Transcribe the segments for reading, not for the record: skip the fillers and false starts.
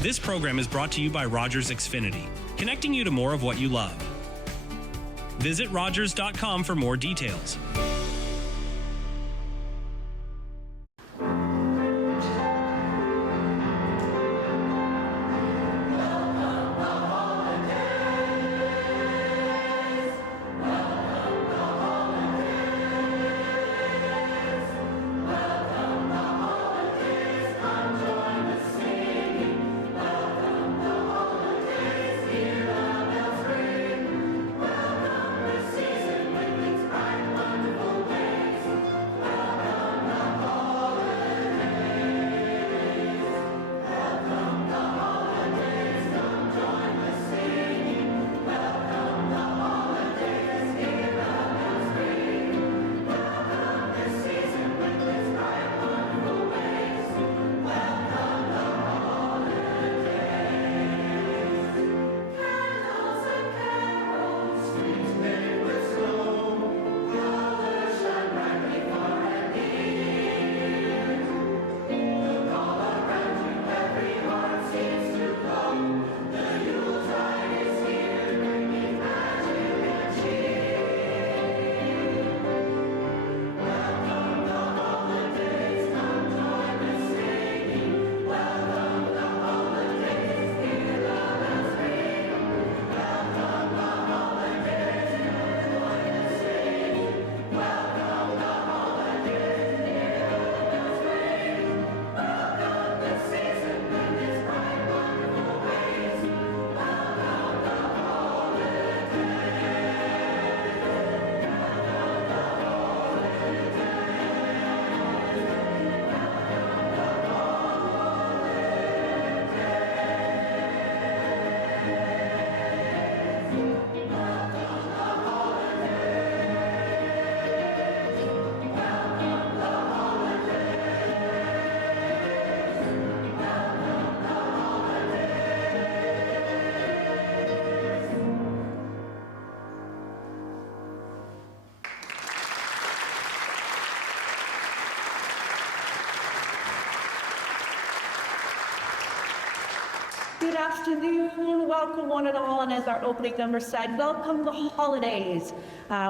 This program is brought to you by Rogers Xfinity, connecting you to more of what you love. Visit Rogers.com for more details. Good afternoon, welcome one and all, and as our opening number said, welcome the holidays.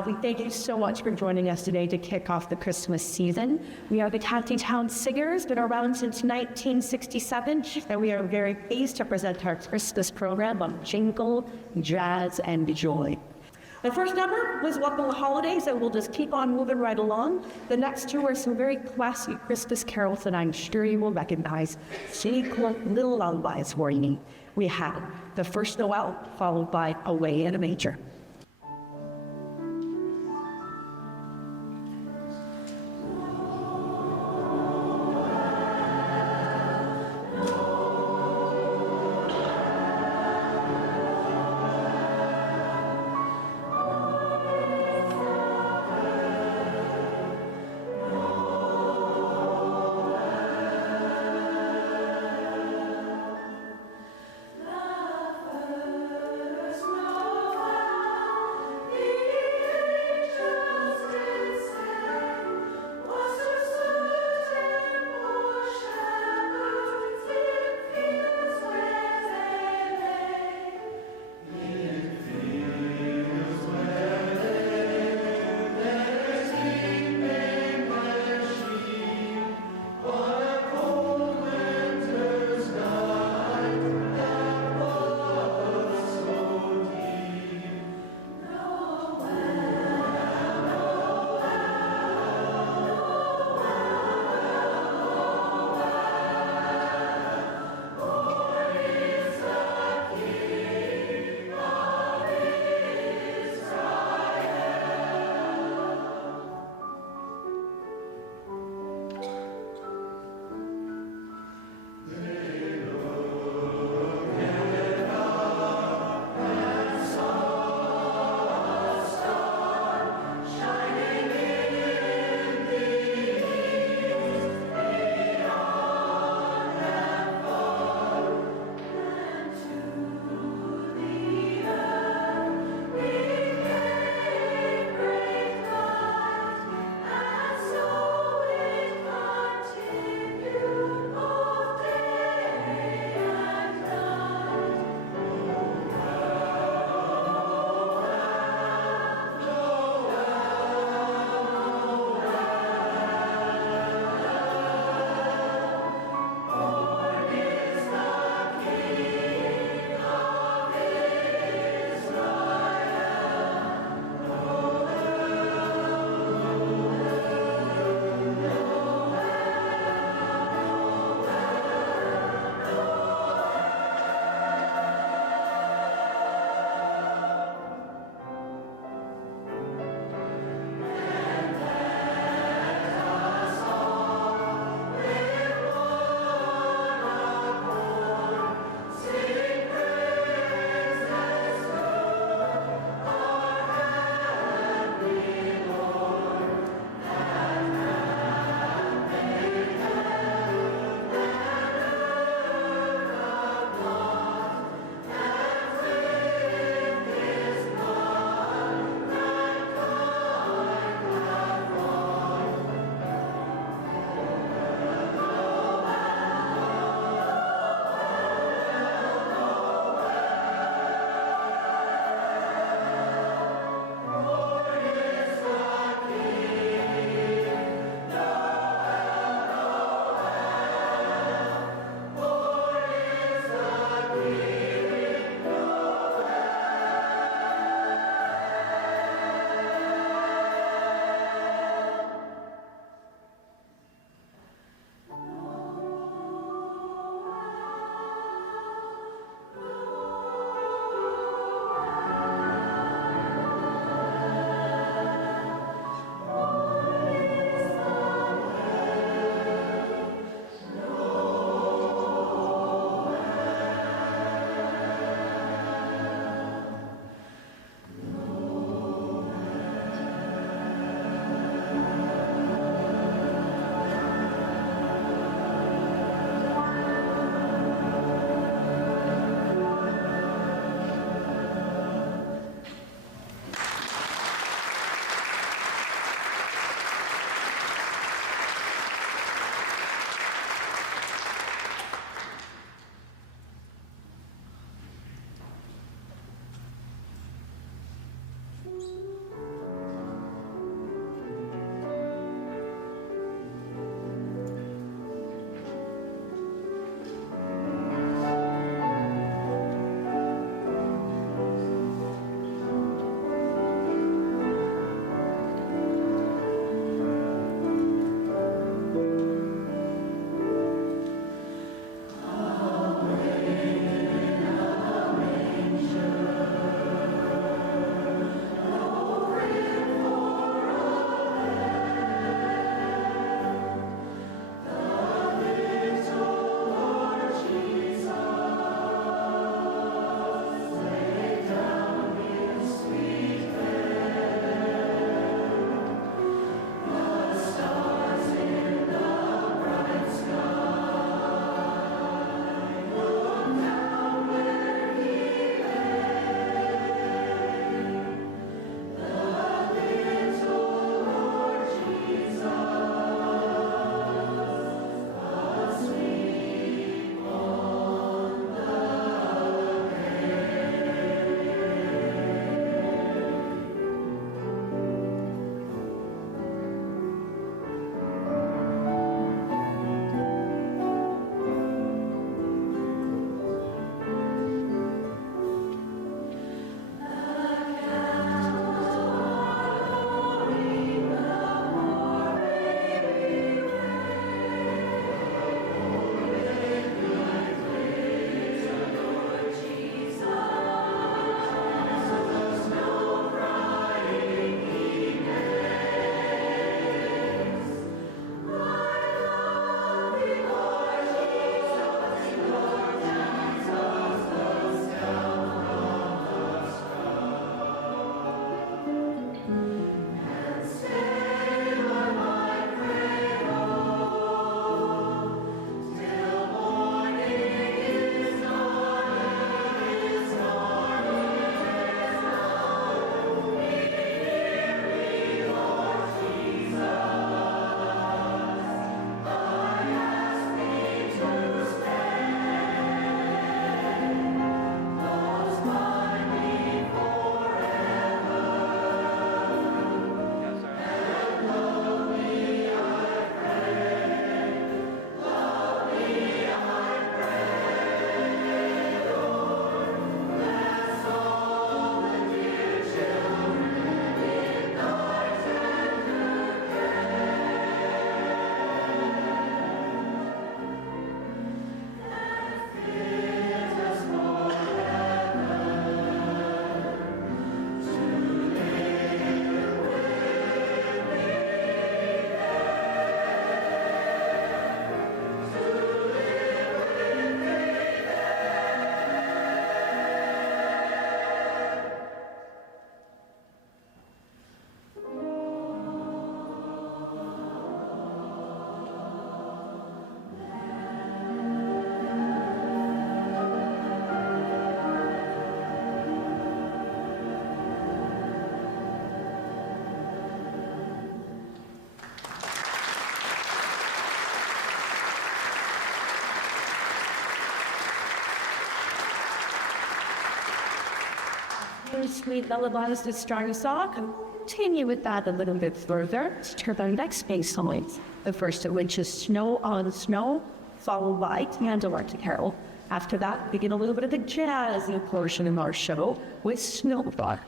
We thank you so much for joining us today to kick off the Christmas season. We are the County Town Singers, been around since 1967, and we are very pleased to present our Christmas program of Jingle, Jazz, and Joy. The first number was Welcome the Holidays, and we'll just keep on moving right along. The next two are some very classic Christmas carols that I'm sure you will recognize. Shake little lullabies for you. We have The First Noel, followed by Away in a Manger. sweet lullabies to start us off. Continue with that a little bit further to our next bass lines. The first of which is Snow on Snow, followed by Candlelight Carol. After that, we get a little bit of the jazzy portion of our show with Snowfall.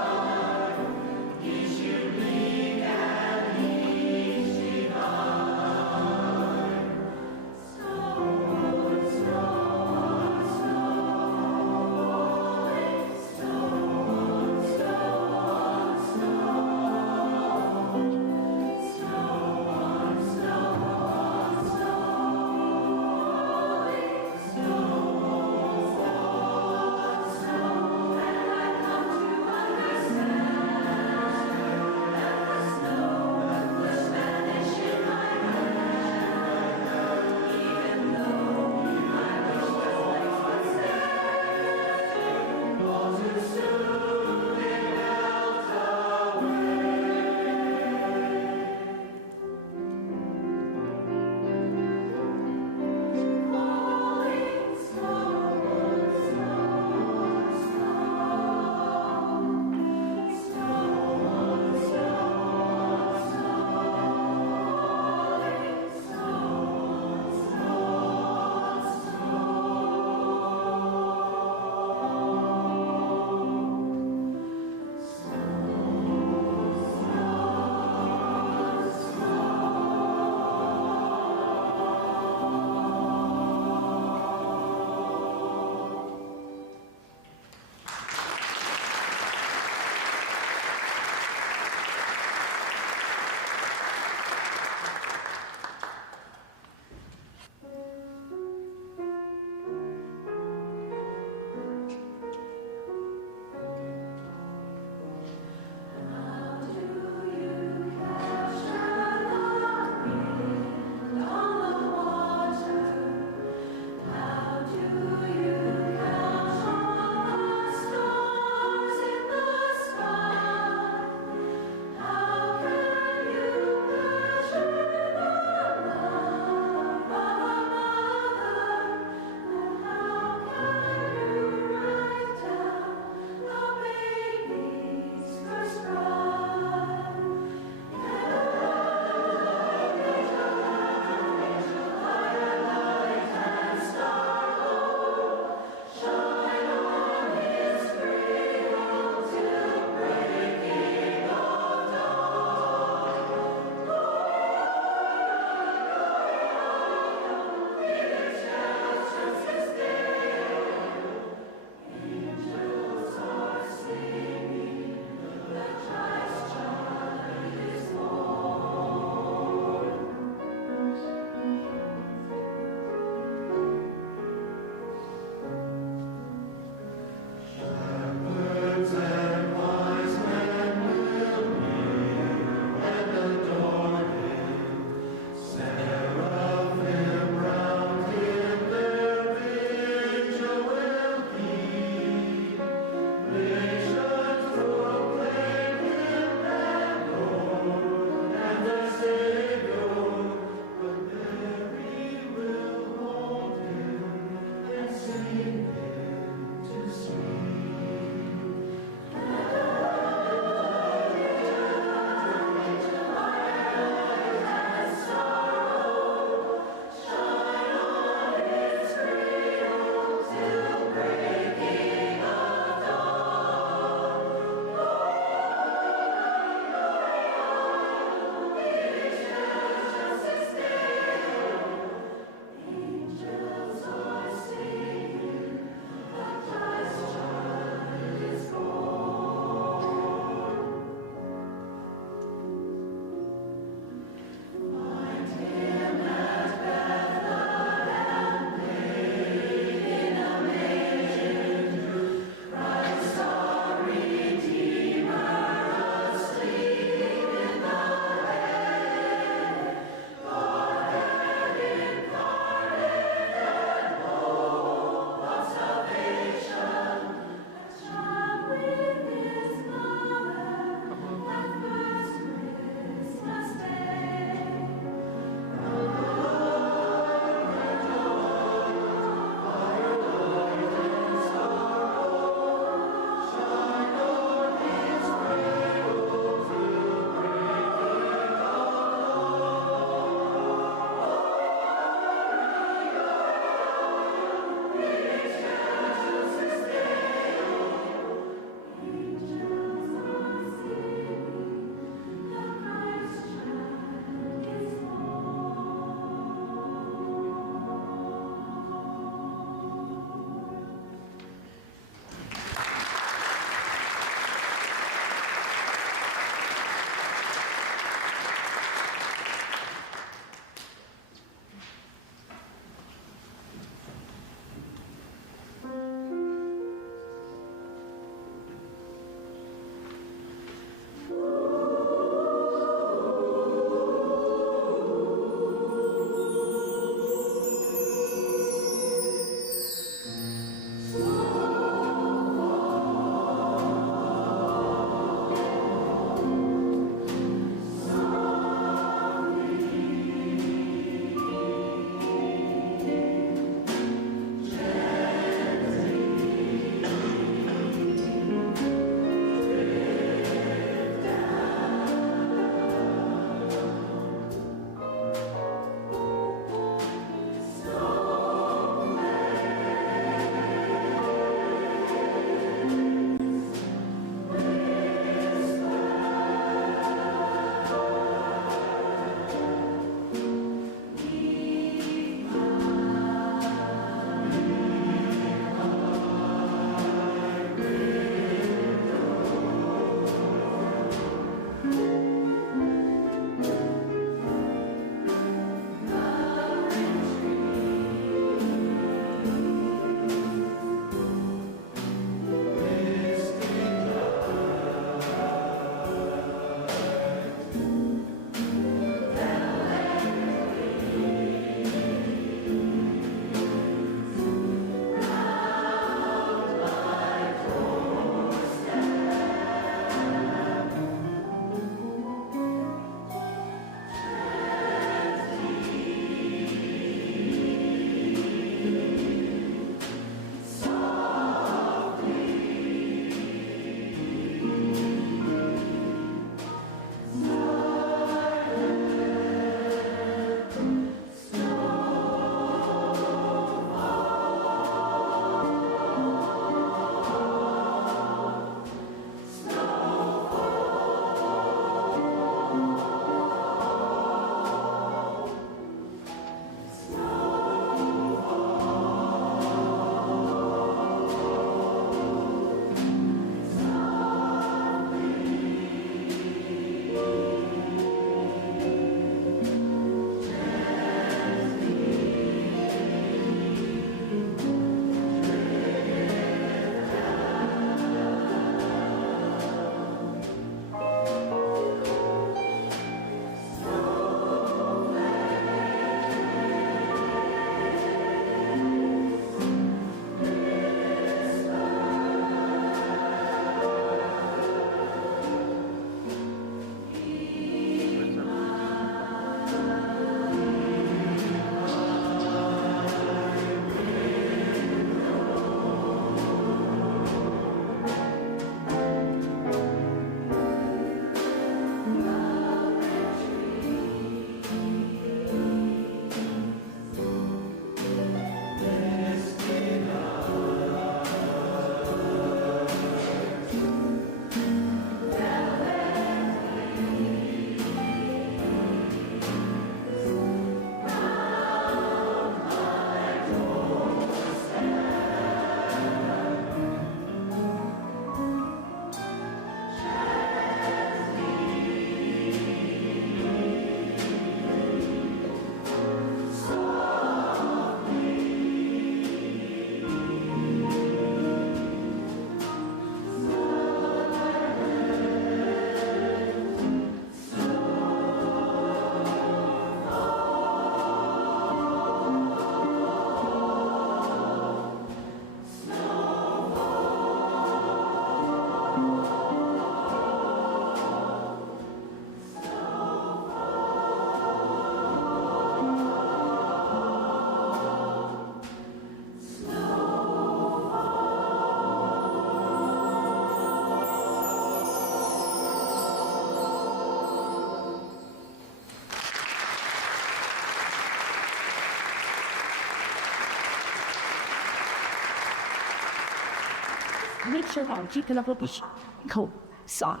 make sure I'm keeping up with the cool song.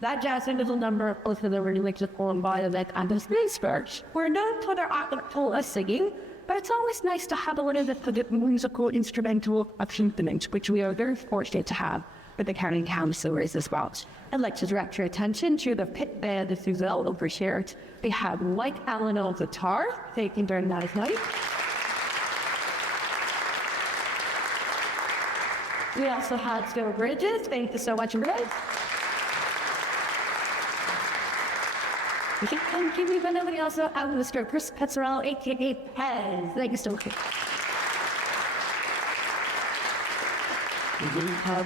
That jazzy little number of both of them really makes it on by the neck and the space first. We're known for their acapella singing, but it's always nice to have a little bit of the musical instrumental accompaniment, which we are very fortunate to have with the county councillors as well. I'd like to direct your attention to the pit band that is all over here. We have Mike Allen on guitar, taking their night night. We also have Phil Bridges. Thank you so much, Bridges. And give me anybody also out Mr. Chris Petzerell, aka Pez. Thank you so much.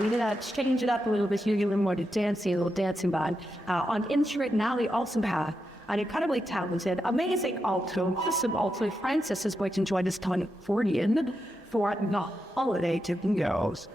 We did change it up a little bit here, a little more to dancing, a little dancing band. On instrument now we also have an incredibly talented, amazing alto, awesome alto. Francis is going to join us on accordion for the holiday to Jingles.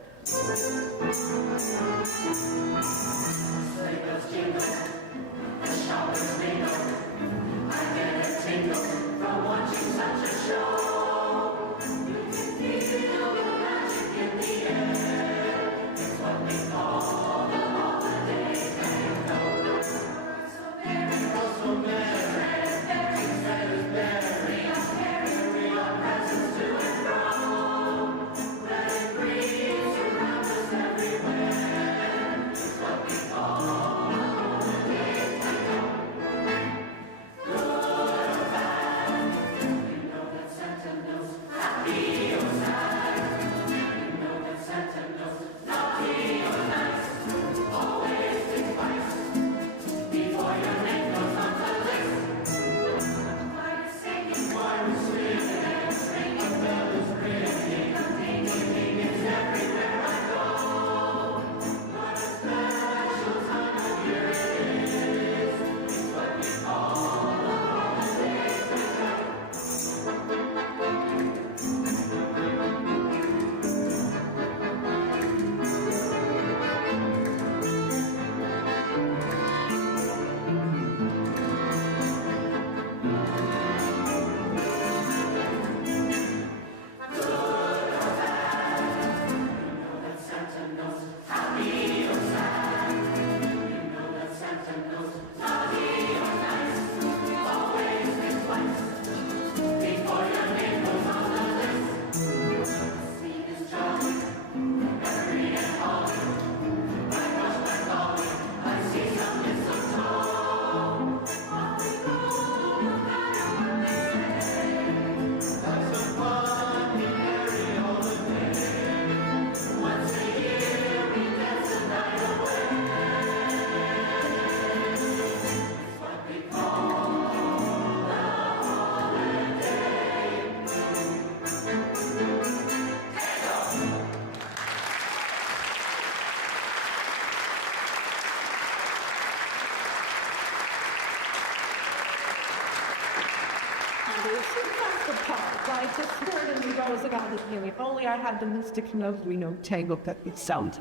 Right, just heard and we goes about this here. If only I had the mystic note we know tangled that it sound.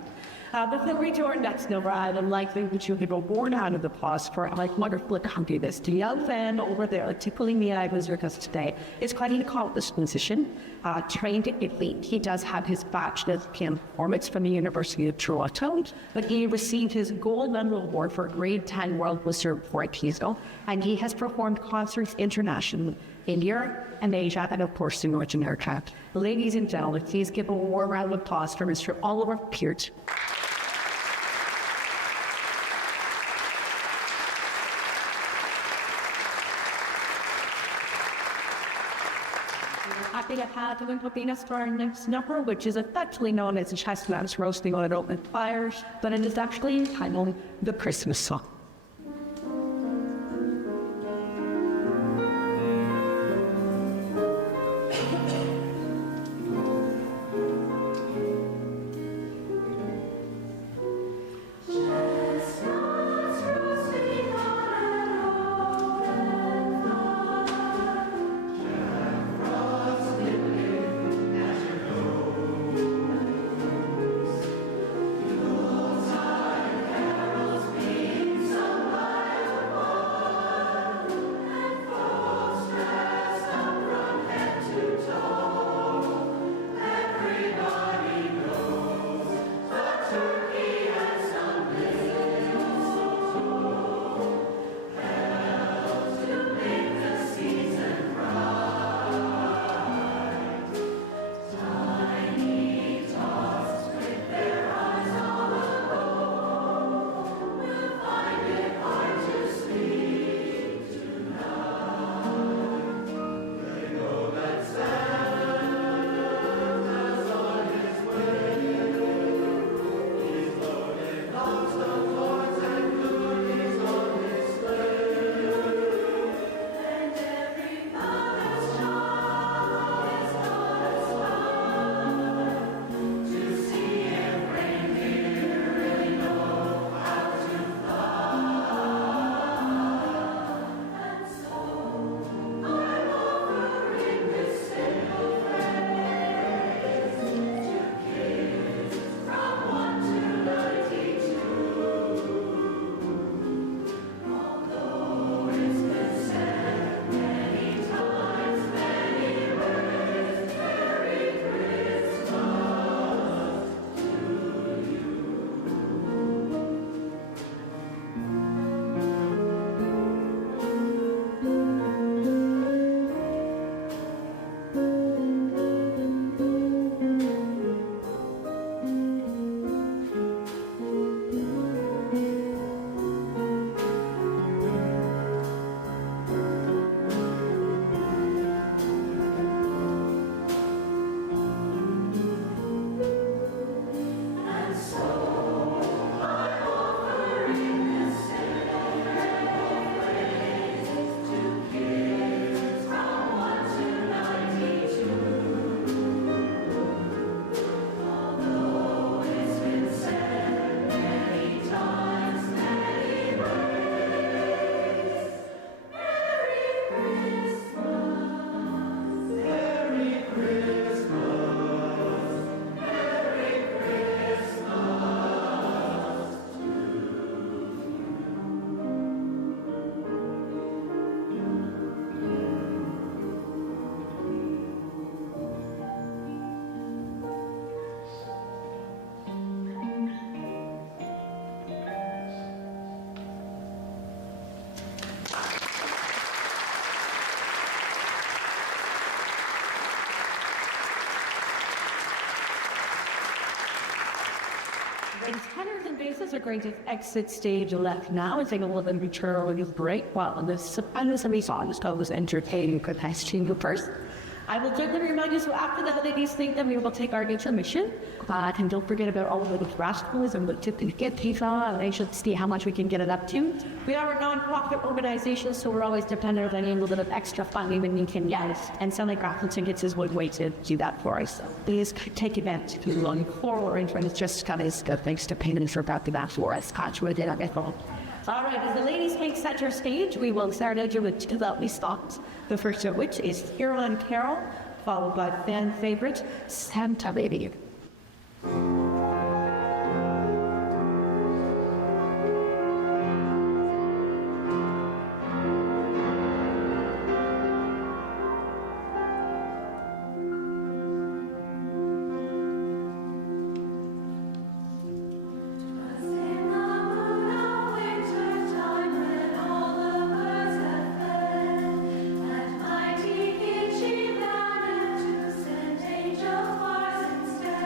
Before we do our next number, I would like to invite you to go born out of the pause for like wonderful accompanist. The young fan over there, tickling the eyes with us today, is quite an accomplished musician, trained in Italy. He does have his bachelor's in performance from the University of Toronto, but he received his gold medal award for grade 10 World Wizard Portizo, and he has performed concerts internationally in Europe and Asia, and of course in North America. Ladies and gentlemen, please give a warm round of applause for Mr. Oliver Peart. Happy to have him putting us for our next number, which is effectively known as chestnuts roasting on an open fire, but it is actually entitled The Christmas Song. Thank And tenors and basses are going to exit stage left now and take a little bit of a turn break while the sopranos and songs goes entertaining for the Jingle first. I will gently remind you, so after the ladies sing them, we will take our intermission. And don't forget about all of the rascals and the tip and get pizza, and I should see how much we can get it up to. We are a non-profit organization, so we're always dependent on any little bit of extra funding when we can get. And selling raffle tickets is one way to do that for us. So please take advantage if you want forward, and it's just kind of thanks to payments for about that for us. Catch what I did on my phone. All right, as the ladies take center stage, we will start out with two lovely songs. The first of which is Carol and Carol, followed by fan favorite Santa Baby. Mighty King, she ran to send angel fars instead.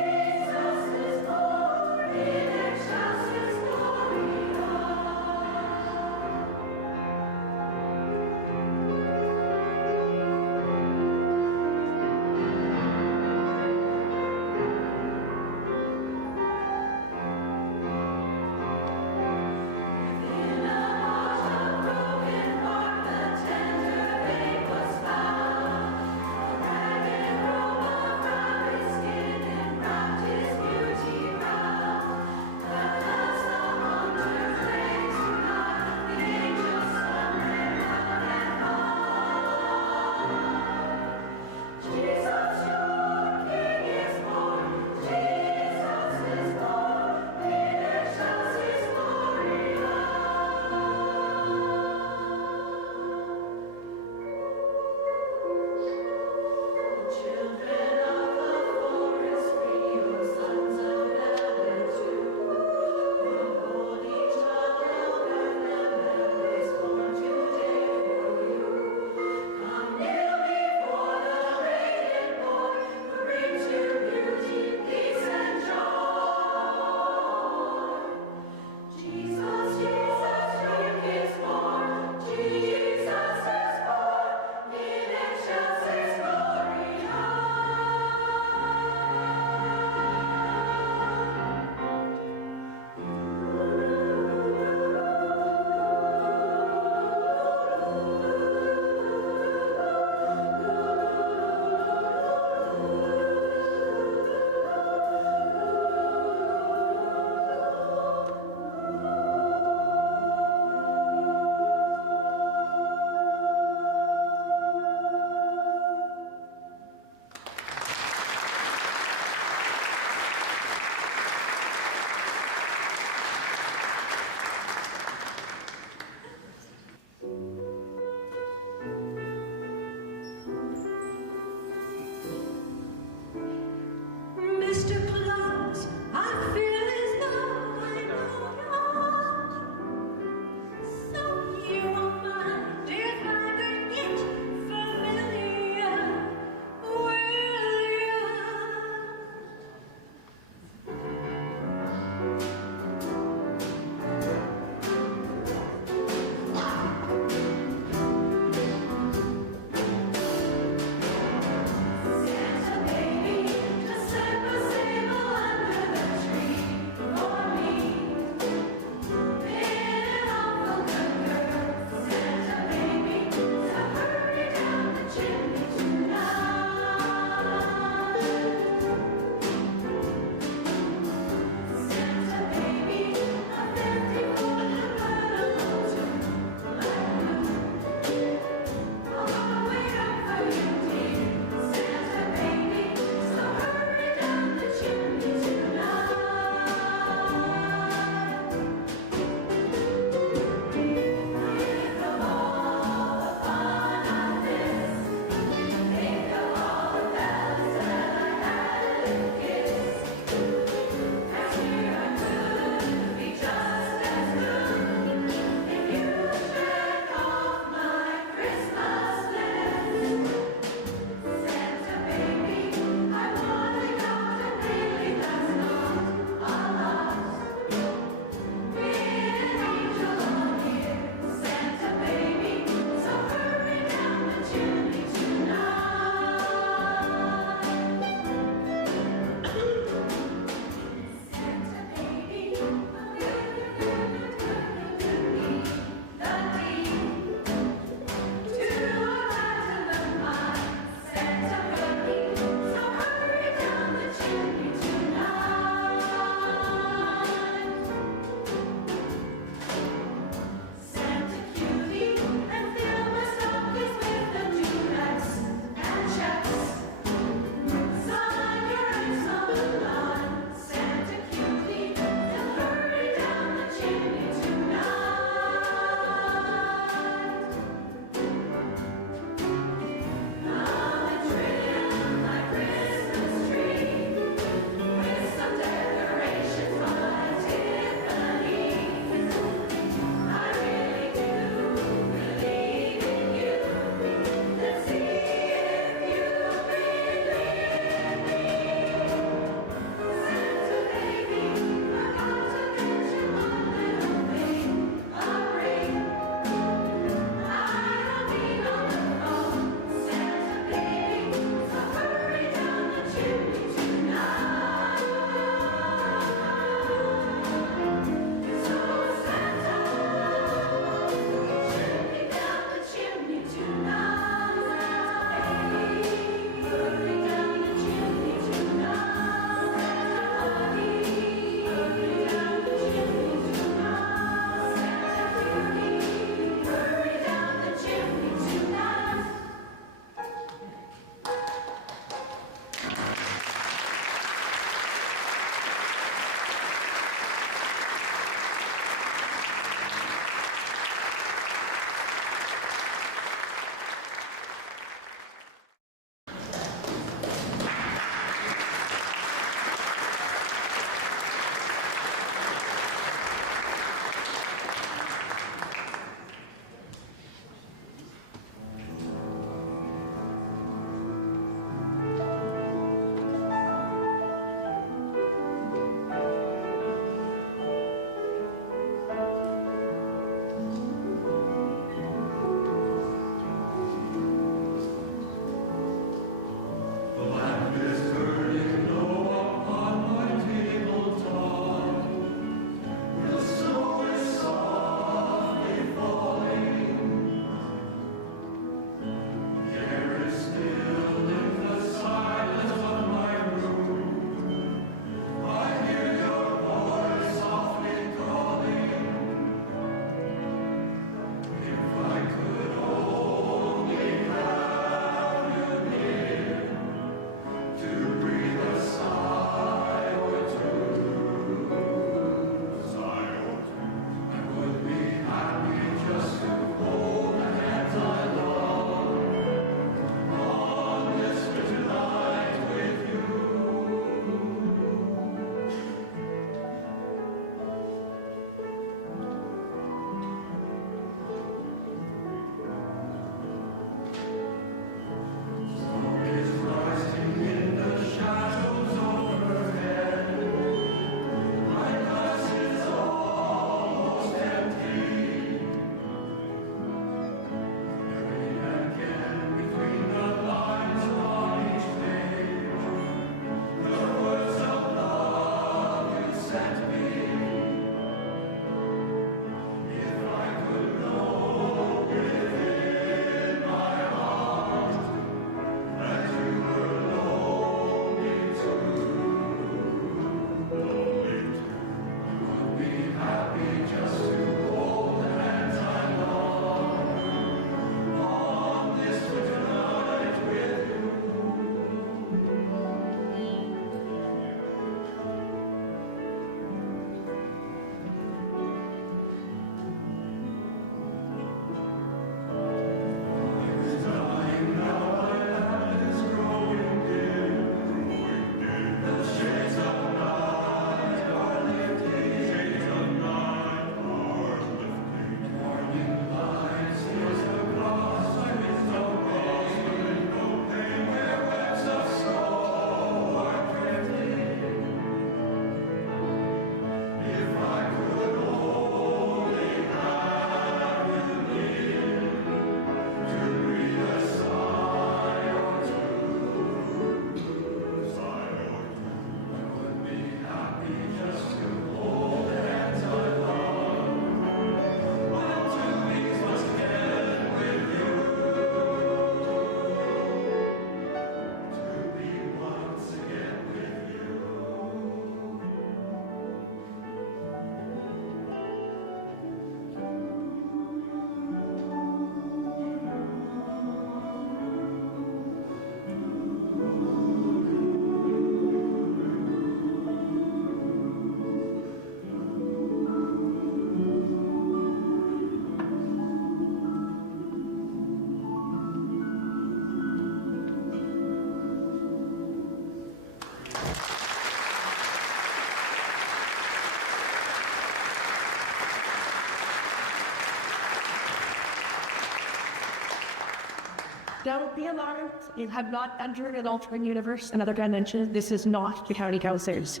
Don't be alarmed. You have not entered an alternate universe, another dimension. This is not the county councillors.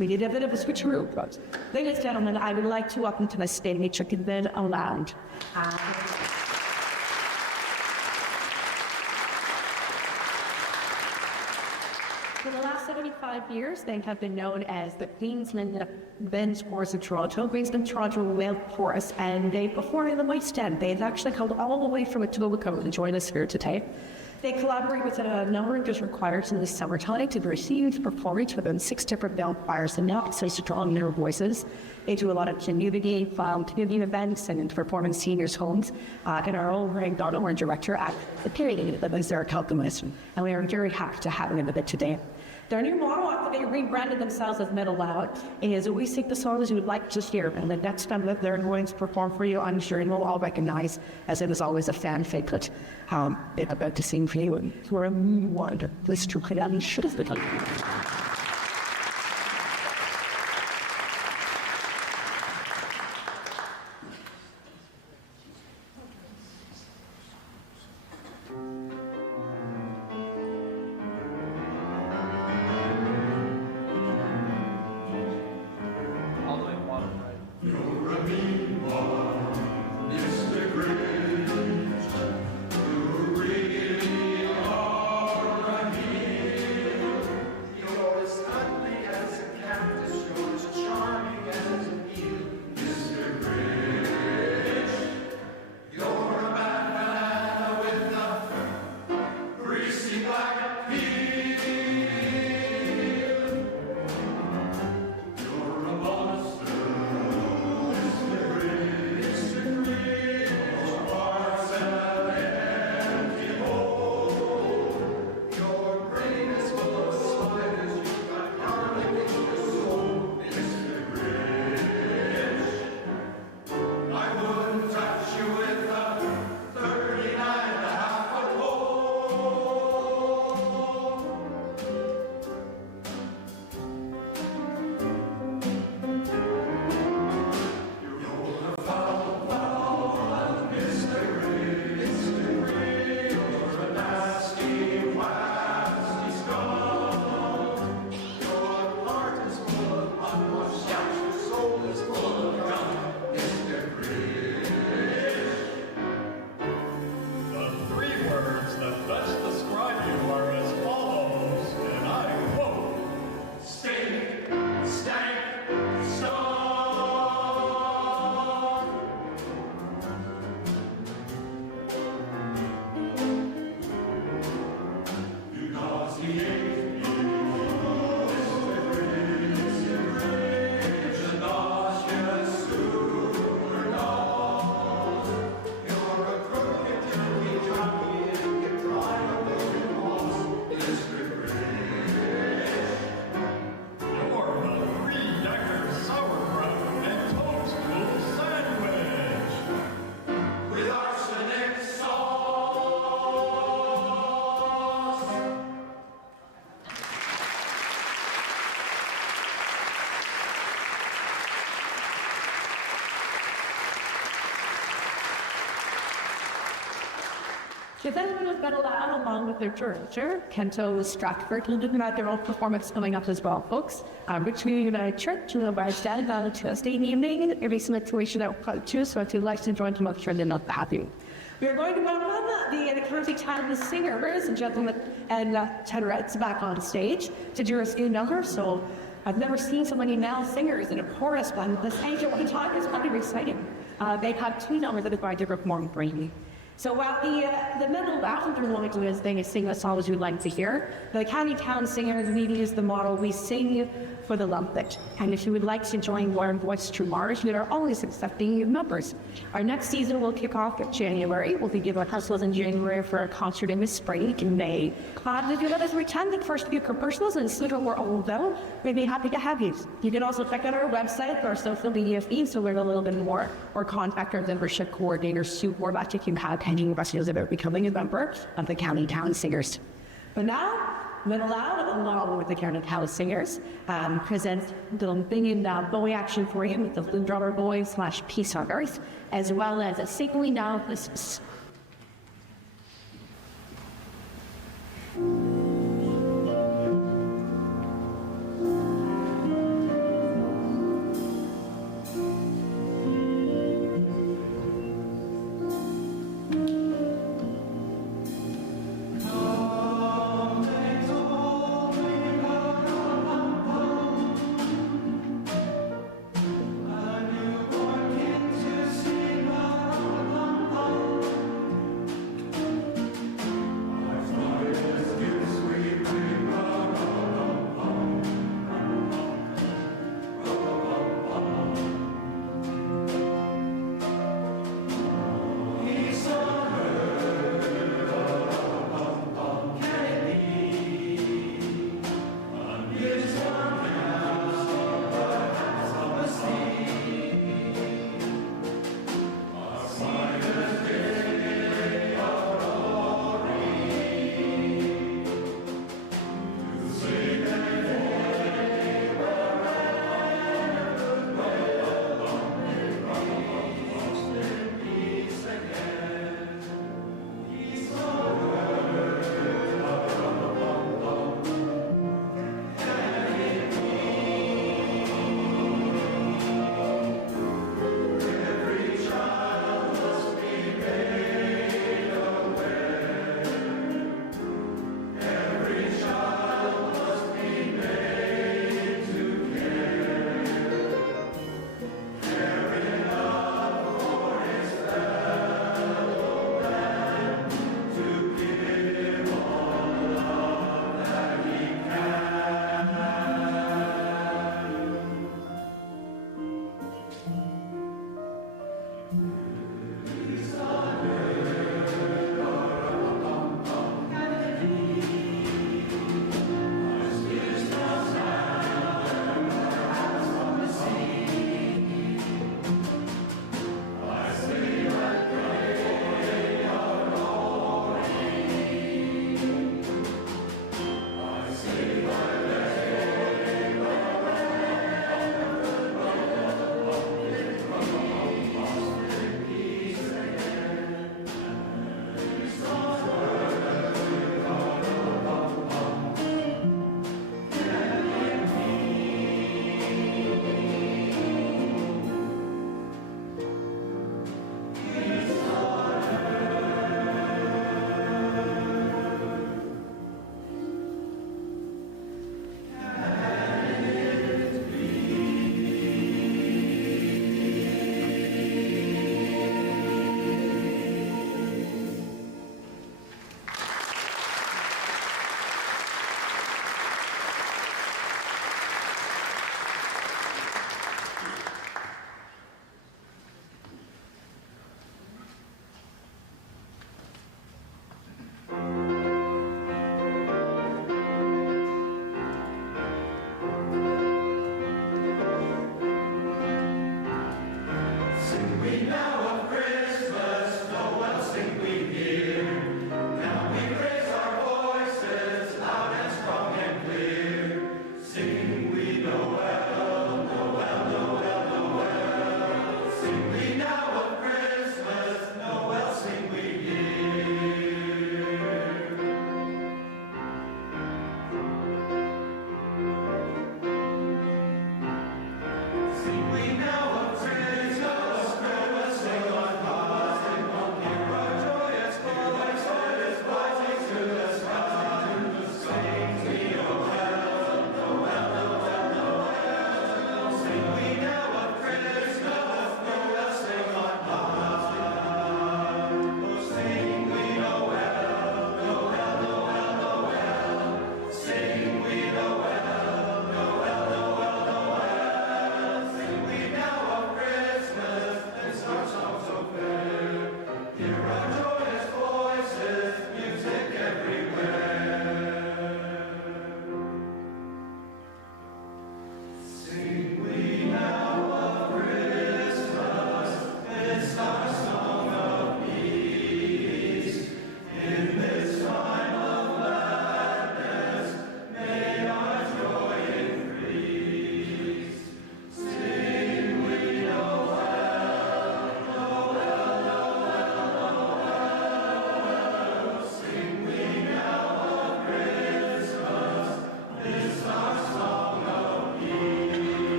We did a bit of a switcheroo, but ladies and gentlemen, I would like to welcome to the stage Jingle aloud. For the last 75 years, they have been known as the Queensland Men's Chorus of Toronto, Queensland Toronto Male Chorus, and they perform in the West End. They've actually come all the way from Etobicoke to join us here today. They collaborate with a number of different choirs in the summertime to receive performance within 6 different male choirs and now so strong their voices. They do a lot of community events and perform in seniors' homes. And our own Greg Donald, our director at the period that was there to help them with. And we are very happy to have them in a bit today. Their new motto, after they rebranded themselves as Metal Loud, is we seek the songs you would like to hear. And the next time that they're going to perform for you, I'm sure you'll all recognize, as it is always a fan favorite, they're about to sing for you. And for a wonder, this true Canadian should have been. So then we've got a lot along with their director, Kento Stratford, looking at their own performance coming up as well, folks. Between United Church and the West End on a Tuesday evening, there'll be some information out front too, so if you'd like to join them, I'm sure they're not happy. We are going to welcome the currently talented singers and gentlemen and tenorettes back on stage to do a few numbers. So I've never seen so many male singers in a chorus, but the stage at one time is kind of exciting. They have 2 numbers that are going to perform for you. So while the middle after the going to is they sing the songs you'd like to hear, the county town singers we use the model we sing for the love it. And if you would like to join Warren Voice to Mars, we are always accepting numbers. Our next season will kick off in January. We'll be giving hustles in January for a concert in the spring in May. If you let us return the first few commercials and see what we're all about, we'd be happy to have you. You can also check out our website or social media feeds to learn a little bit more or contact our membership coordinator, Sue Warbatch, if you have any questions about becoming a member of the County Town Singers. But now, Metal Loud, along with the County Town Singers, presents the big Bowie action for you with the Blue Drummer Boys / Peace on Earth, as well as a singly now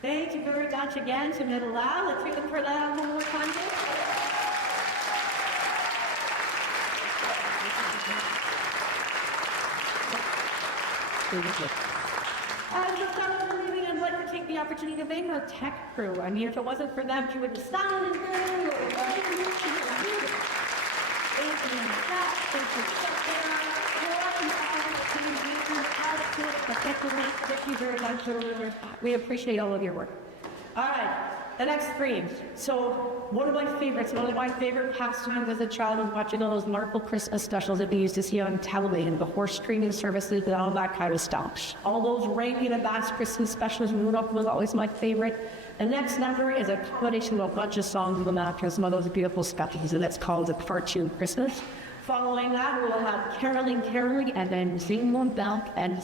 Thank you very much again to Middle Lab. Let's hear them for that one more time. As the sound of leaving, I'd like to take the opportunity to thank our tech crew. I mean, if it wasn't for them, you would have sounded good. We appreciate all of your work. All right, the next three. So one of my favorite pastimes as a child was watching all those Marple Christmas specials that we used to see on television, the horse streaming services and all that kind of stuff. All those Rankin and Bass Christmas specials, Rudolph was always my favorite. The next number is a combination of a bunch of songs from after some of those beautiful specials, and that's called A Cartoon Christmas. Following that, we'll have Caroling Carey and then Jingle Bell and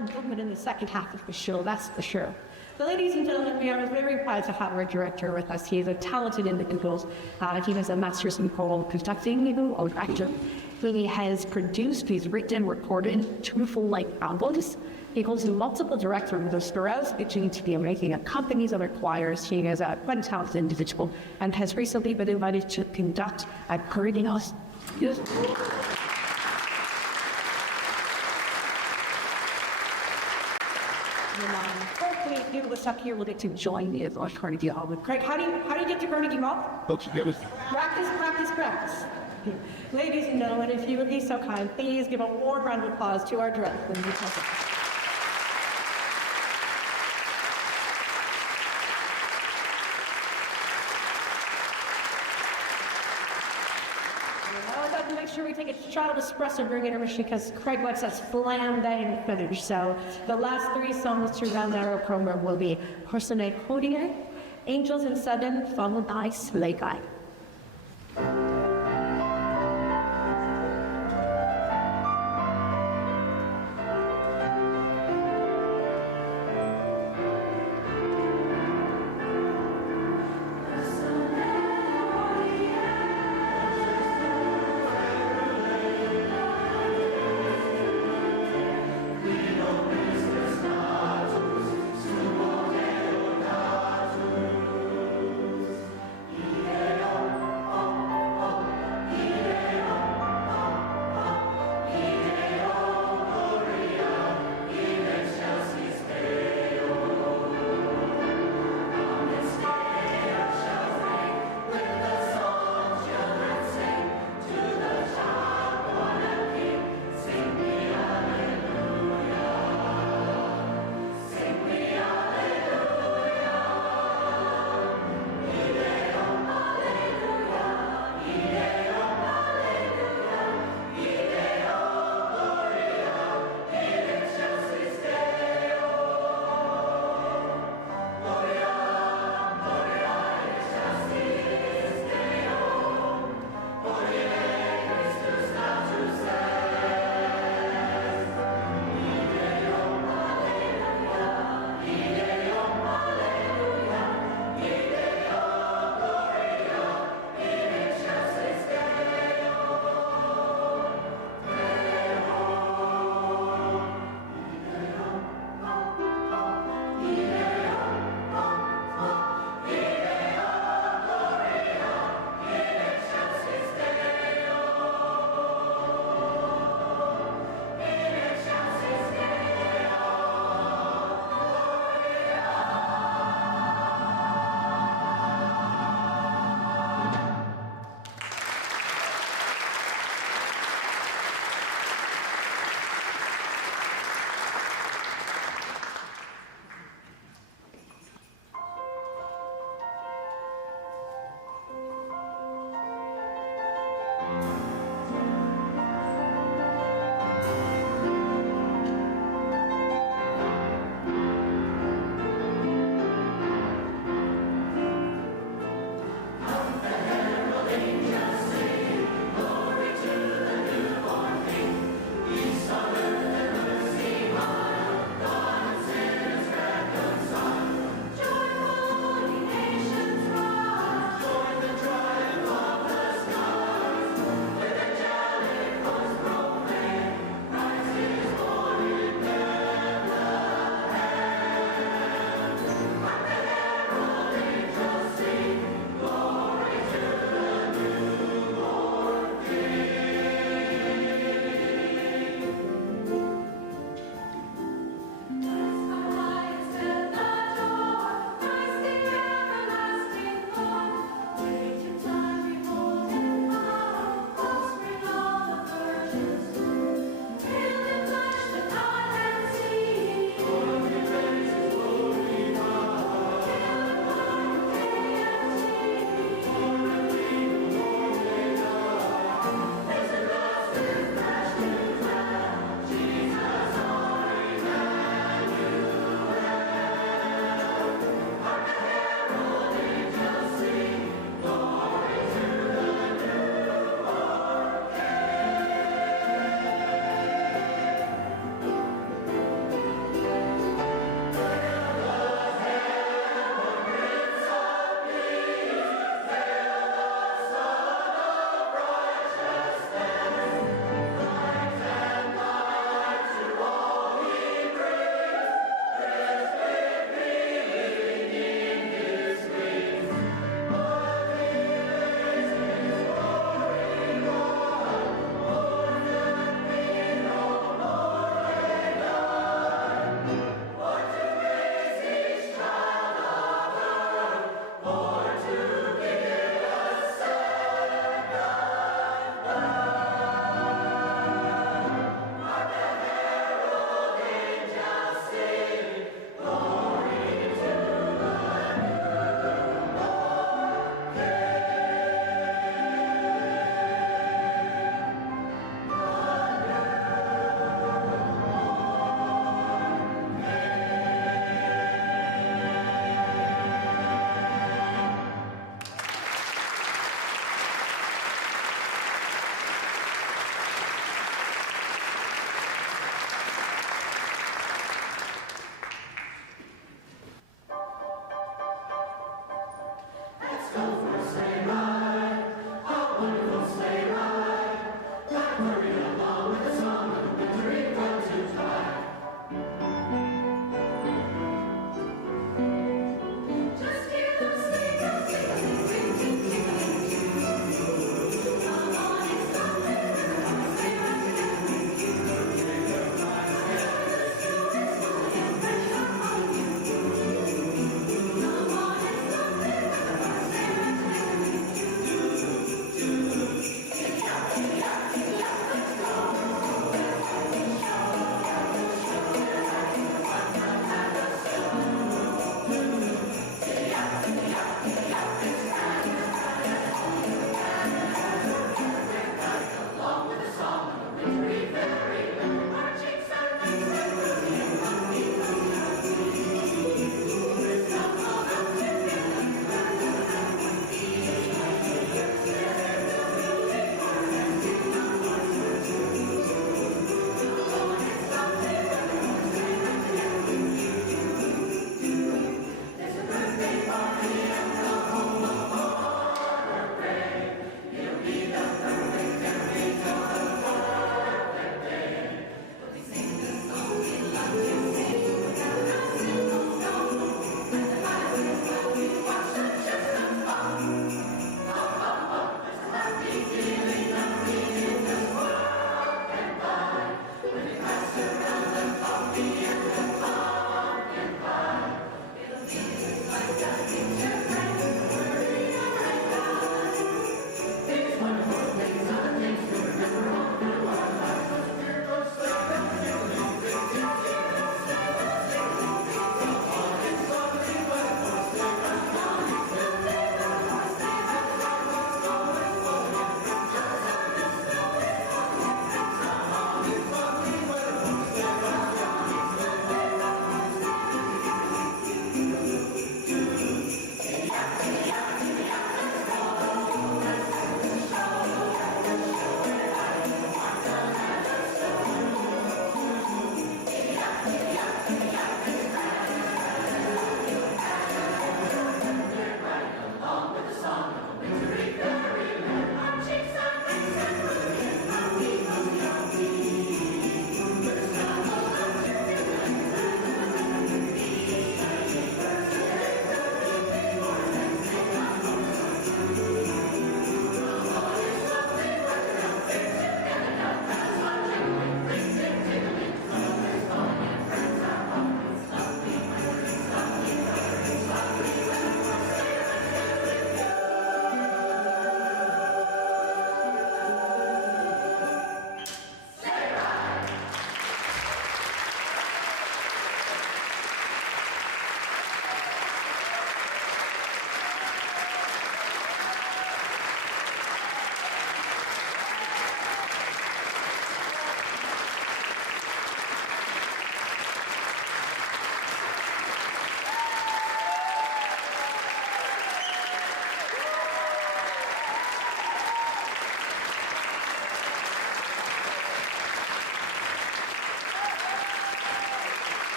improvement in the second half of the show, that's for sure. But ladies and gentlemen, we are very proud to have our director with us. He is a talented individual. He has a master's in choral conducting or actor. He has produced, he's written, recorded 2 full-length albums. He holds multiple directors throughout the GTP, making accompanies other choirs. He is a quite talented individual and has recently been invited to conduct at Corrinos. Yes. Hopefully, you was up here to join me at Carnegie Hall with Craig. How do you get to Carnegie Hall? Practice. Ladies and gentlemen, if you would be so kind, please give a warm round of applause to our director. Make sure we take a shot of espresso during intermission because Craig likes us flambe finish. So the last 3 songs to round out our program will be Personae Codier, Angels in Sudden, followed by Sleigh Guy. Yeah.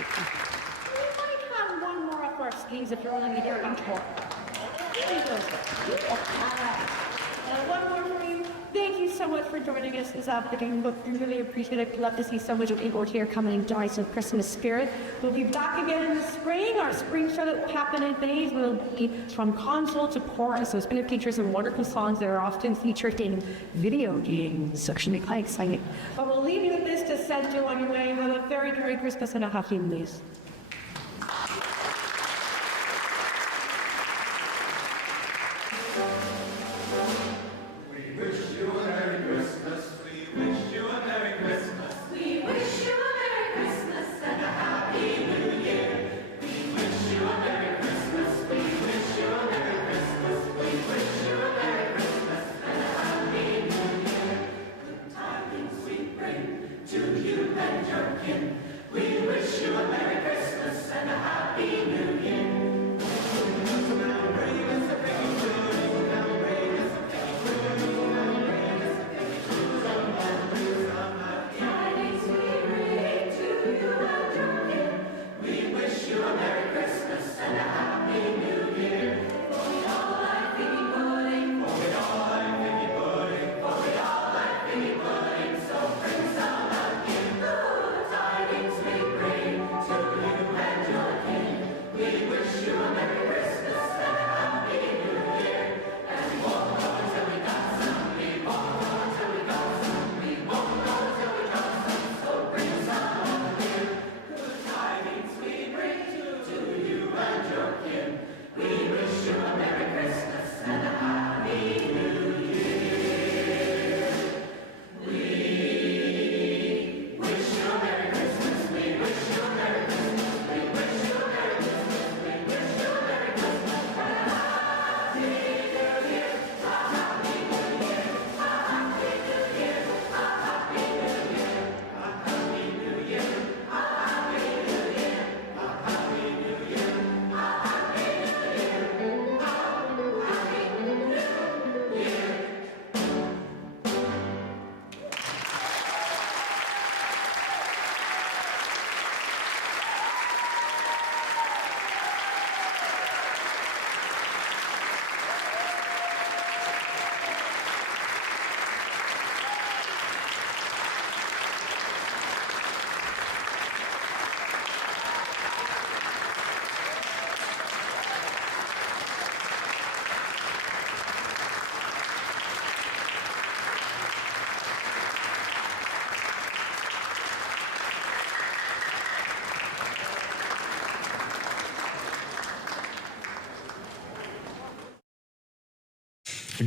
We might have one more up our sleeves if you're willing to hear one more. One more for you. Thank you so much for joining us this afternoon. We really appreciate it. We'd love to see so much of people here come and enjoy some Christmas spirit. We'll be back again in the spring. Our spring show that will happen in May will be from console to chorus. So it's going to feature some wonderful songs that are often featured in video games. So it should be quite exciting. But we'll leave you with this to send you on your way. Have a very Merry Christmas and a Happy New Year.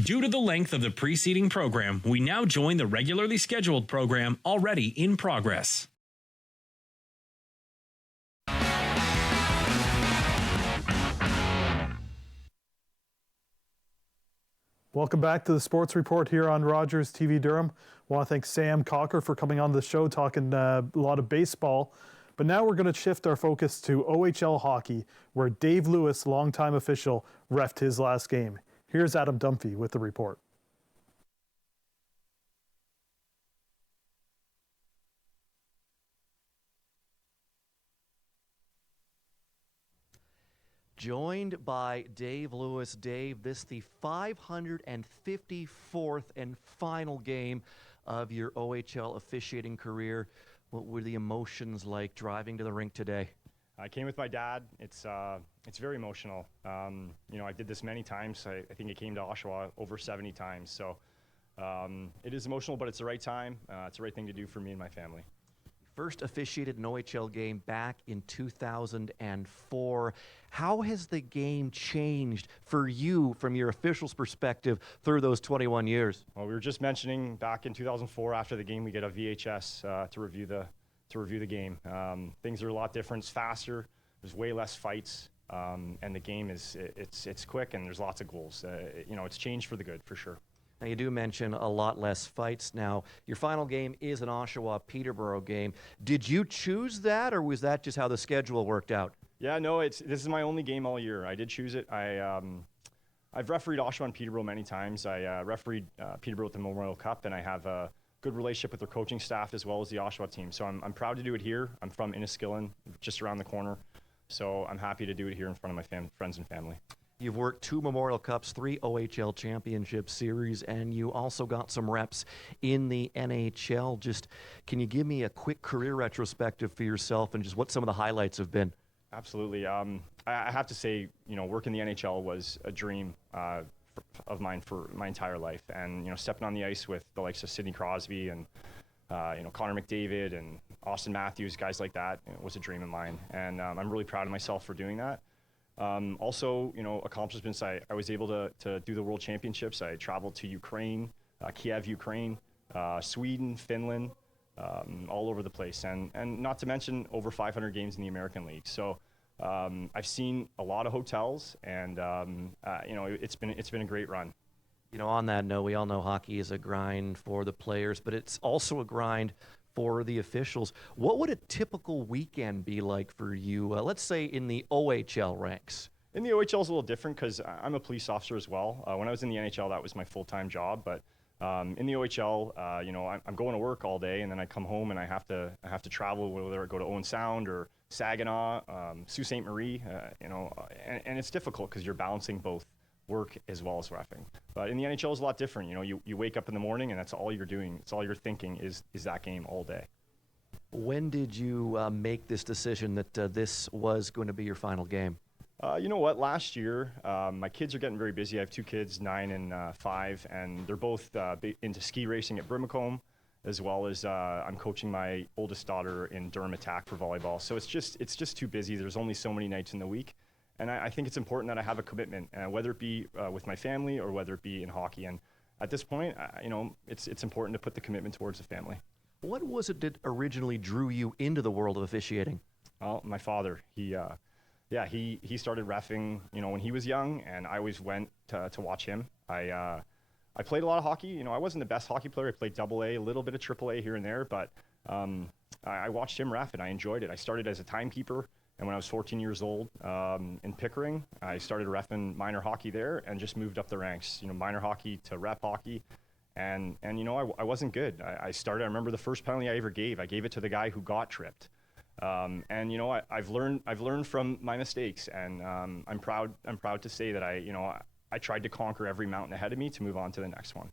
Due to the length of the preceding program, we now join the regularly scheduled program already in progress. Welcome back to the Sports Report here on Rogers TV Durham. I want to thank Sam Cocker for coming on the show talking a lot of baseball. But now we're going to shift our focus to OHL hockey, where Dave Lewis, longtime official, reffed his last game. Here's Adam Dunphy with the report. Joined by Dave Lewis. Dave, this the 554th and final game of your OHL officiating career. What were the emotions like driving to the rink today? I came with my dad. It's very emotional. You know, I did this many times. I think I came to Oshawa over 70 times. So it is emotional, but it's the right time. It's the right thing to do for me and my family. First officiated an OHL game back in 2004. How has the game changed for you from your official's perspective through those 21 years? Well, we were just mentioning back in 2004, after the game, we get a VHS to review the game. Things are a lot different. It's faster. There's way less fights, and the game it's quick, and there's lots of goals. You know, it's changed for the good for sure. Now, you do mention a lot less fights now. Your final game is an Oshawa-Peterborough game. Did you choose that, or was that just how the schedule worked out? Yeah, no, this is my only game all year. I did choose it. I've refereed Oshawa and Peterborough many times. I refereed Peterborough at the Memorial Cup, and I have a good relationship with their coaching staff as well as the Oshawa team. So I'm proud to do it here. I'm from Inniskillen, just around the corner. So I'm happy to do it here in front of my friends and family. You've worked 2 Memorial Cups, 3 OHL Championship Series, and you also got some reps in the NHL. Just, can you give me a quick career retrospective for yourself and just what some of the highlights have been? Absolutely. I have to say, working in the NHL was a dream of mine for my entire life. And, stepping on the ice with the likes of Sidney Crosby and, Connor McDavid and Austin Matthews, guys like that, was a dream of mine. And I'm really proud of myself for doing that. Also, accomplishments, I was able to do the World Championships. I traveled to Ukraine, Kiev, Ukraine, Sweden, Finland, all over the place. And not to mention over 500 games in the American League. So I've seen a lot of hotels, and, it's been a great run. On that note, we all know hockey is a grind for the players, but it's also a grind for the officials. What would a typical weekend be like for you, let's say in the OHL ranks? In the OHL is a little different because I'm a police officer as well. When I was in the NHL, that was my full-time job. But in the OHL, I'm going to work all day, and then I come home and I have to travel, whether I go to Owen Sound or Saginaw, Sault Ste. Marie, and it's difficult because you're balancing both work as well as reffing. But in the NHL is a lot different. You wake up in the morning and that's all you're doing. It's all you're thinking is that game all day. When did you make this decision that this was going to be your final game? You know what? Last year, my kids are getting very busy. I have 2 kids, 9 and 5, and they're both into ski racing at Brimacombe, as well as I'm coaching my oldest daughter in Durham Attack for volleyball. So it's just too busy. There's only so many nights in the week. And I think it's important that I have a commitment, whether it be with my family or whether it be in hockey. And at this point, it's important to put the commitment towards the family. What was it that originally drew you into the world of officiating? Well, my father, he started reffing, when he was young, and I always went to watch him. I played a lot of hockey. I wasn't the best hockey player. I played AA, a little bit of AAA here and there, but I watched him ref and I enjoyed it. I started as a timekeeper. And when I was 14 years old in Pickering, I started reffing minor hockey there and just moved up the ranks, minor hockey to rep hockey. And I wasn't good. I remember the first penalty I ever gave. I gave it to the guy who got tripped. I've learned from my mistakes, and I'm proud to say that I tried to conquer every mountain ahead of me to move on to the next one.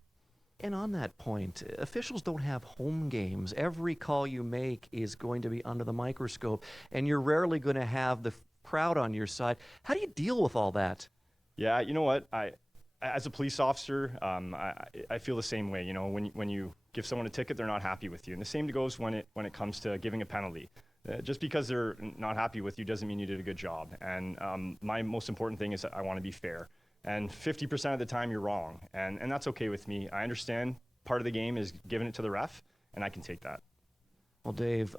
And on that point, officials don't have home games. Every call you make is going to be under the microscope, and you're rarely going to have the crowd on your side. How do you deal with all that? Yeah, you know what? As a police officer, I feel the same way. When you give someone a ticket, they're not happy with you, and the same goes when it comes to giving a penalty. Just because they're not happy with you doesn't mean you did a good job. And my most important thing is that I want to be fair. And 50% of the time you're wrong, and that's okay with me. I understand part of the game is giving it to the ref, and I can take that. Well, Dave,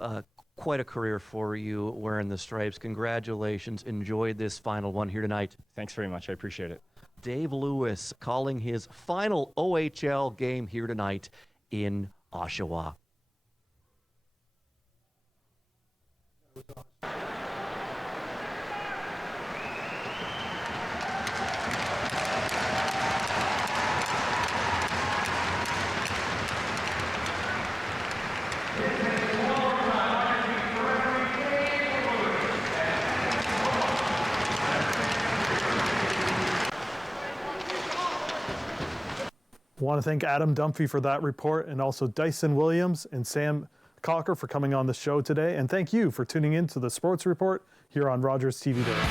quite a career for you wearing the stripes. Congratulations. Enjoy this final one here tonight. Thanks very much. I appreciate it. Dave Lewis calling his final OHL game here tonight in Oshawa. I want to thank Adam Dunphy for that report, and also Dyson Williams and Sam Cocker for coming on the show today. And thank you for tuning in to the Sports Report here on Rogers TV Durham.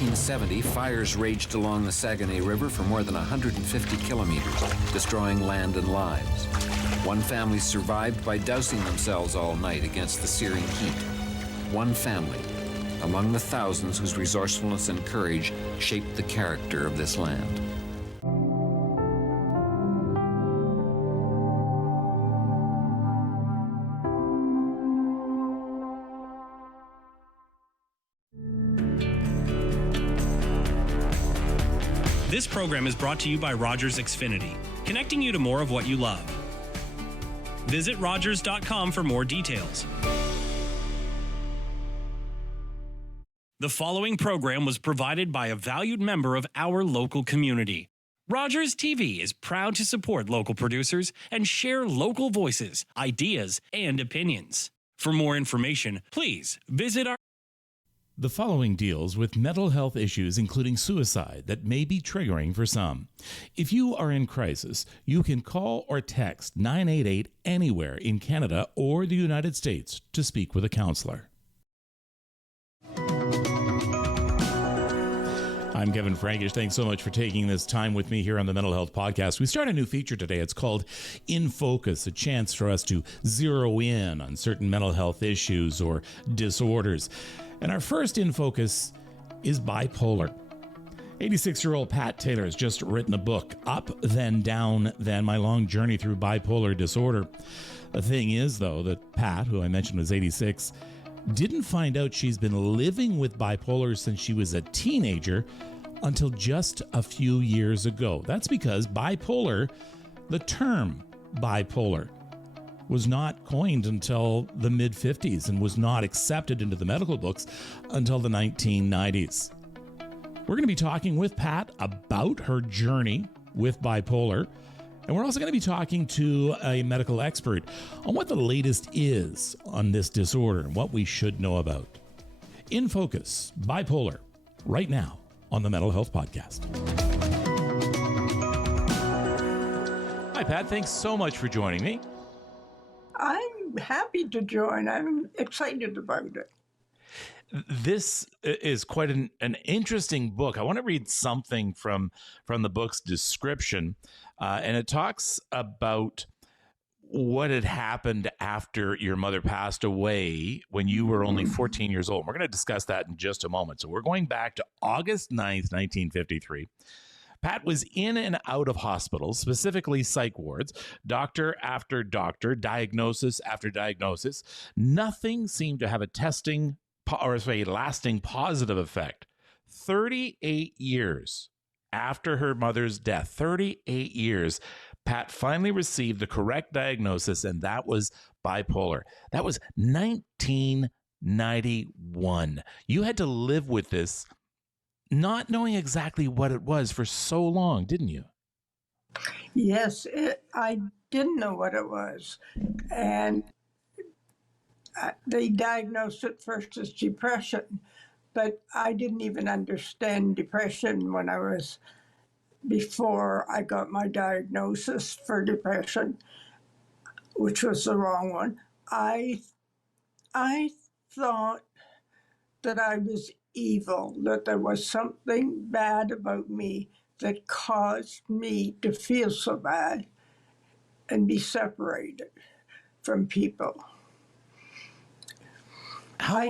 1970, fires raged along the Saguenay River for more than 150 kilometers, destroying land and lives. One family survived by dousing themselves all night against the searing heat. One family, among the thousands whose resourcefulness and courage shaped the character of this land. This program is brought to you by Rogers Xfinity, connecting you to more of what you love. Visit Rogers.com for more details. The following program was provided by a valued member of our local community. Rogers TV is proud to support local producers and share local voices, ideas, and opinions. For more information, please visit our... The following deals with mental health issues, including suicide, that may be triggering for some. If you are in crisis, you can call or text 988 anywhere in Canada or the United States to speak with a counselor. I'm Kevin Frankish. Thanks so much for taking this time with me here on the Mental Health Podcast. We start a new feature today. It's called In Focus, a chance for us to zero in on certain mental health issues or disorders. And our first In Focus is bipolar. 86-year-old Pat Taylor has just written a book, Up, Then Down, Then, My Long Journey Through Bipolar Disorder. The thing is, though, that Pat, who I mentioned was 86, didn't find out she's been living with bipolar since she was a teenager until just a few years ago. That's because bipolar, the term bipolar, was not coined until the mid-50s and was not accepted into the medical books until the 1990s. We're going to be talking with Pat about her journey with bipolar, and we're also going to be talking to a medical expert on what the latest is on this disorder and what we should know about. In Focus, bipolar, right now on the Mental Health Podcast. Hi, Pat. Thanks so much for joining me. I'm happy to join. I'm excited about it. This is quite an interesting book. I want to read something from the book's description, and it talks about what had happened after your mother passed away when you were only 14 years old. We're going to discuss that in just a moment. So we're going back to August 9th, 1953. Pat was in and out of hospitals, specifically psych wards, doctor after doctor, diagnosis after diagnosis. Nothing seemed to have a lasting positive effect. 38 years after her mother's death, 38 years, Pat finally received the correct diagnosis, and that was bipolar. That was 1991. You had to live with this, not knowing exactly what it was for so long, didn't you? Yes, I didn't know what it was. And they diagnosed it first as depression, but I didn't even understand depression before I got my diagnosis for depression, which was the wrong one. I thought that I was evil, that there was something bad about me that caused me to feel so bad and be separated from people. How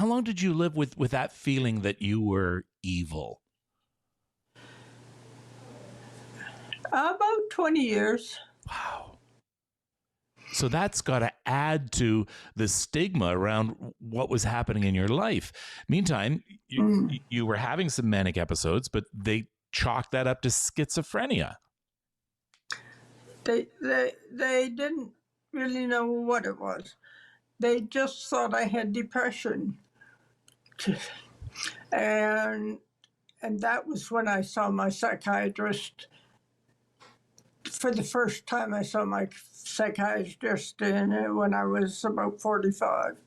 long did you live with that feeling that you were evil? About 20 years. Wow. So that's got to add to the stigma around what was happening in your life. Meantime, you were having some manic episodes, but they chalked that up to schizophrenia. They didn't really know what it was. They just thought I had depression. And that was when I saw my psychiatrist. For the first time, I saw my psychiatrist when I was about 45.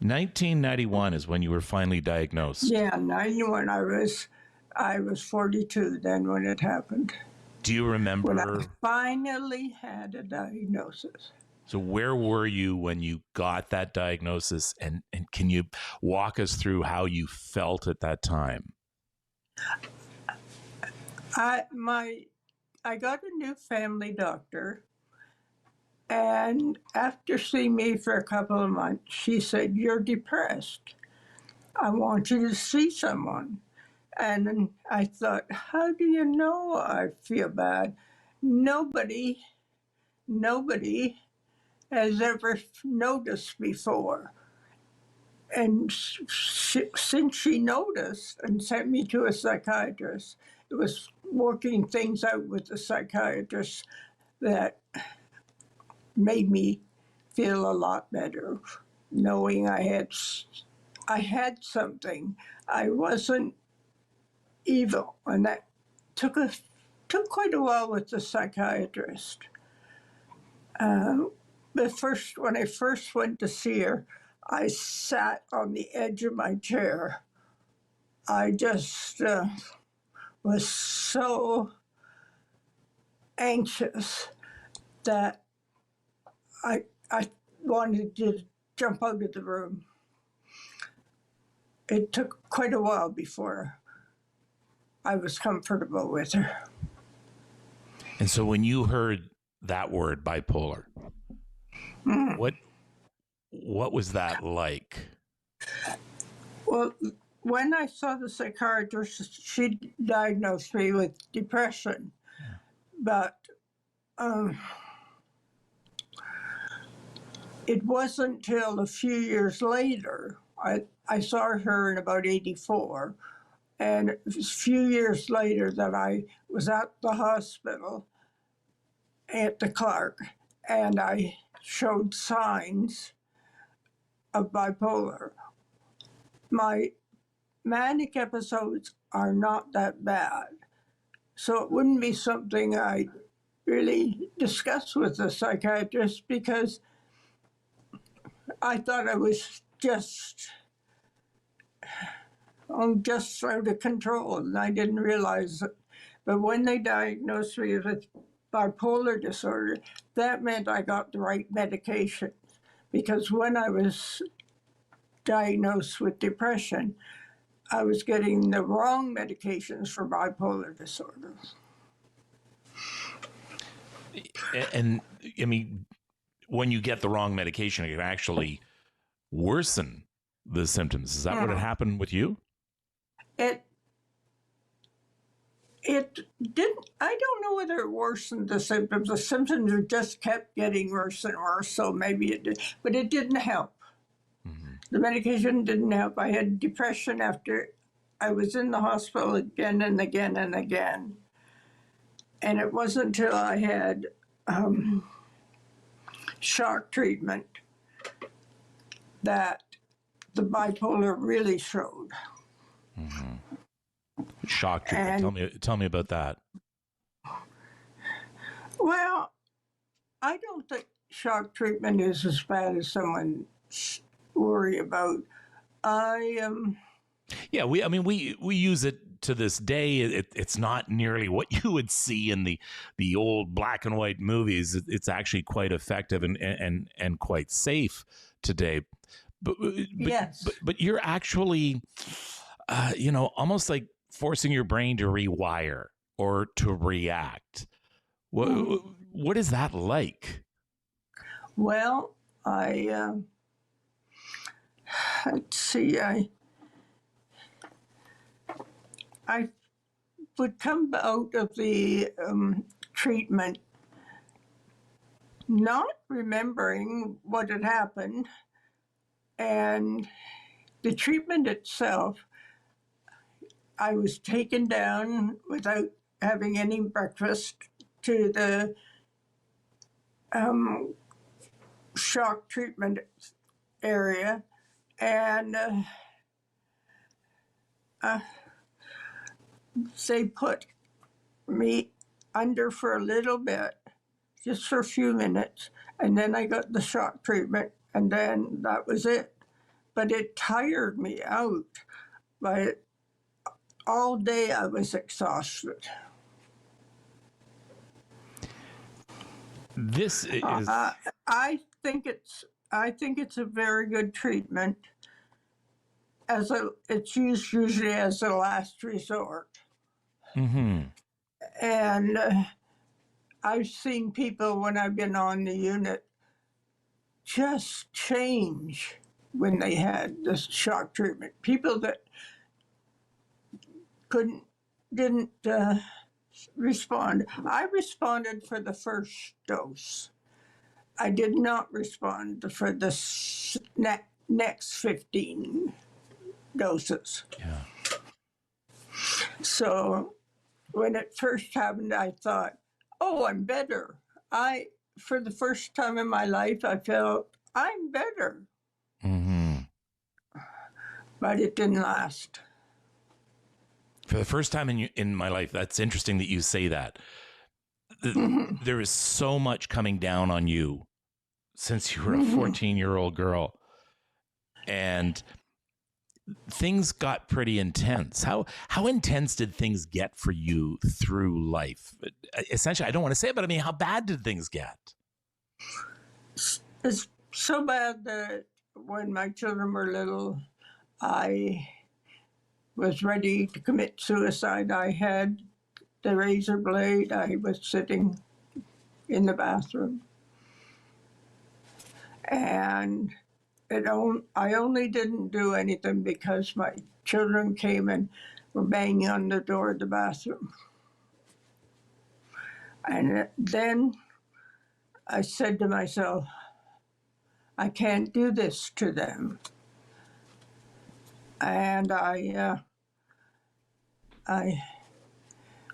1991 is when you were finally diagnosed. Yeah, 91. I was 42 then when it happened. Do you remember? When I finally had a diagnosis. So where were you when you got that diagnosis, and can you walk us through how you felt at that time? I got a new family doctor, and after seeing me for a couple of months, she said, "You're depressed. I want you to see someone." And I thought, how do you know I feel bad? Nobody has ever noticed before. And since she noticed and sent me to a psychiatrist, it was working things out with the psychiatrist that made me feel a lot better, knowing I had something. I wasn't evil, and that took quite a while with the psychiatrist. When I first went to see her, I sat on the edge of my chair. I just was so anxious that I wanted to jump out of the room. It took quite a while before I was comfortable with her. And so when you heard that word, bipolar, what was that like? Well, when I saw the psychiatrist, she diagnosed me with depression. But it wasn't till a few years later, I saw her in about 84, and it was a few years later that I was at the hospital at the Clark, and I showed signs of bipolar. My manic episodes are not that bad, so it wouldn't be something I really discuss with the psychiatrist, because I thought I was just out of control, and I didn't realize it. But when they diagnosed me with bipolar disorder, that meant I got the right medication, because when I was diagnosed with depression, I was getting the wrong medications for bipolar disorder. And I mean, when you get the wrong medication, it can actually worsen the symptoms. Is that what had happened with you? It didn't. I don't know whether it worsened the symptoms. The symptoms just kept getting worse and worse, so maybe it did. But it didn't help. Mm-hmm. The medication didn't help. I had depression after I was in the hospital again and again and again. And it wasn't until I had shock treatment that the bipolar really showed. Mm-hmm. Shock treatment. And tell me about that. Well, I don't think shock treatment is as bad as someone worry about. Yeah, we use it to this day. It's not nearly what you would see in the old black and white movies. It's actually quite effective and quite safe today. But yes. But you're actually, almost like forcing your brain to rewire or to react. What is that like? Well, let's see, I would come out of the treatment not remembering what had happened, and the treatment itself, I was taken down without having any breakfast to the shock treatment area, and they put me under for a little bit, just for a few minutes, and then I got the shock treatment, and then that was it. But it tired me out. But all day I was exhausted. This is I think it's a very good treatment. It's used usually as a last resort. Mm-hmm. And I've seen people when I've been on the unit just change when they had this shock treatment. People that didn't respond. I responded for the first dose. I did not respond for the next 15 doses. Yeah. So when it first happened, I thought, oh, I'm better. For the first time in my life, I felt I'm better. Mm-hmm. But it didn't last. For the first time in my life, that's interesting that you say that. There is so much coming down on you since you were a 14-year-old girl. And things got pretty intense. How intense did things get for you through life? Essentially, I don't want to say it, but I mean, how bad did things get? It's so bad that when my children were little, I was ready to commit suicide. I had the razor blade. I was sitting in the bathroom. And I only didn't do anything because my children came and were banging on the door of the bathroom. And then I said to myself, I can't do this to them. And I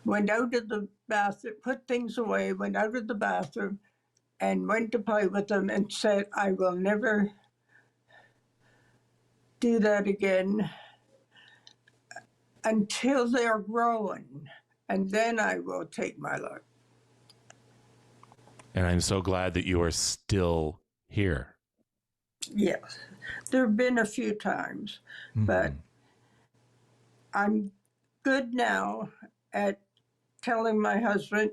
went out of the bathroom, put things away, went out of the bathroom, and went to play with them and said, I will never do that again until they're growing, and then I will take my life. And I'm so glad that you are still here. Yes, there have been a few times, but I'm good now at telling my husband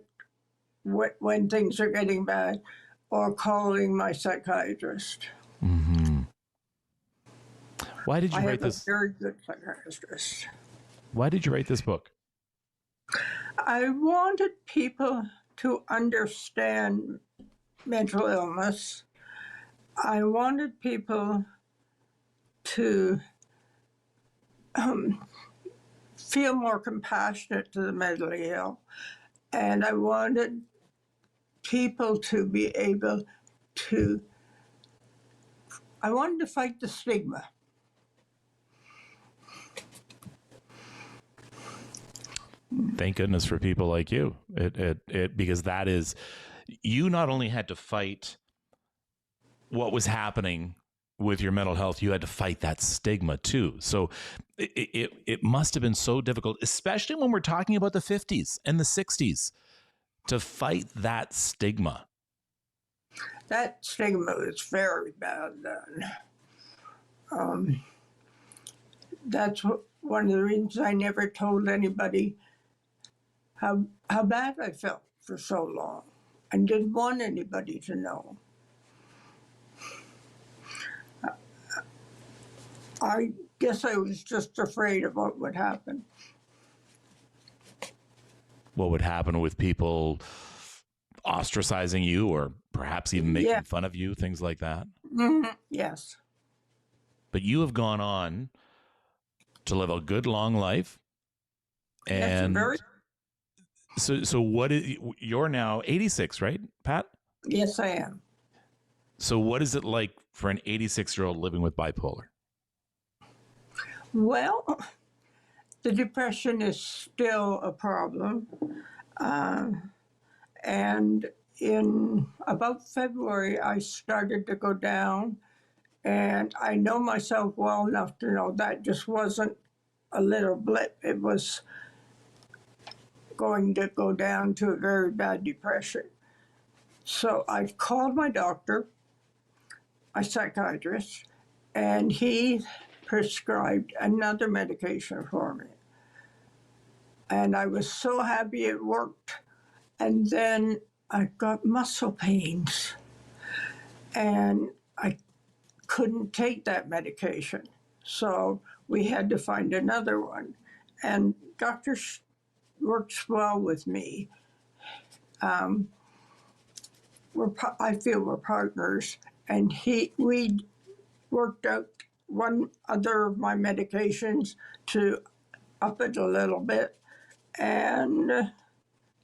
when things are getting bad or calling my psychiatrist. Mm-hmm. Why did you write this? I have a very good psychiatrist. Why did you write this book? I wanted people to understand mental illness. I wanted people to feel more compassionate to the mentally ill. And I wanted people to be able to, I wanted to fight the stigma. Thank goodness for people like you. Because that is, you not only had to fight what was happening with your mental health, you had to fight that stigma too. So it must have been so difficult, especially when we're talking about the 50s and the 60s, to fight that stigma. That stigma is very bad then. That's one of the reasons I never told anybody how bad I felt for so long and didn't want anybody to know. I guess I was just afraid of what would happen. What would happen with people ostracizing you or perhaps even making fun of you, things like that? Mm-hmm. Yes. But you have gone on to live a good long life. And so what is, you're now 86, right, Pat? Yes, I am. So what is it like for an 86-year-old living with bipolar? Well, the depression is still a problem. And in about February, I started to go down. And I know myself well enough to know that just wasn't a little blip. It was going to go down to a very bad depression. So I called my doctor, my psychiatrist, and he prescribed another medication for me. And I was so happy it worked. And then I got muscle pains. and I couldn't take that medication. So we had to find another one. And Dr. Works well with me. I feel we're partners, and we worked out one other of my medications to up it a little bit, and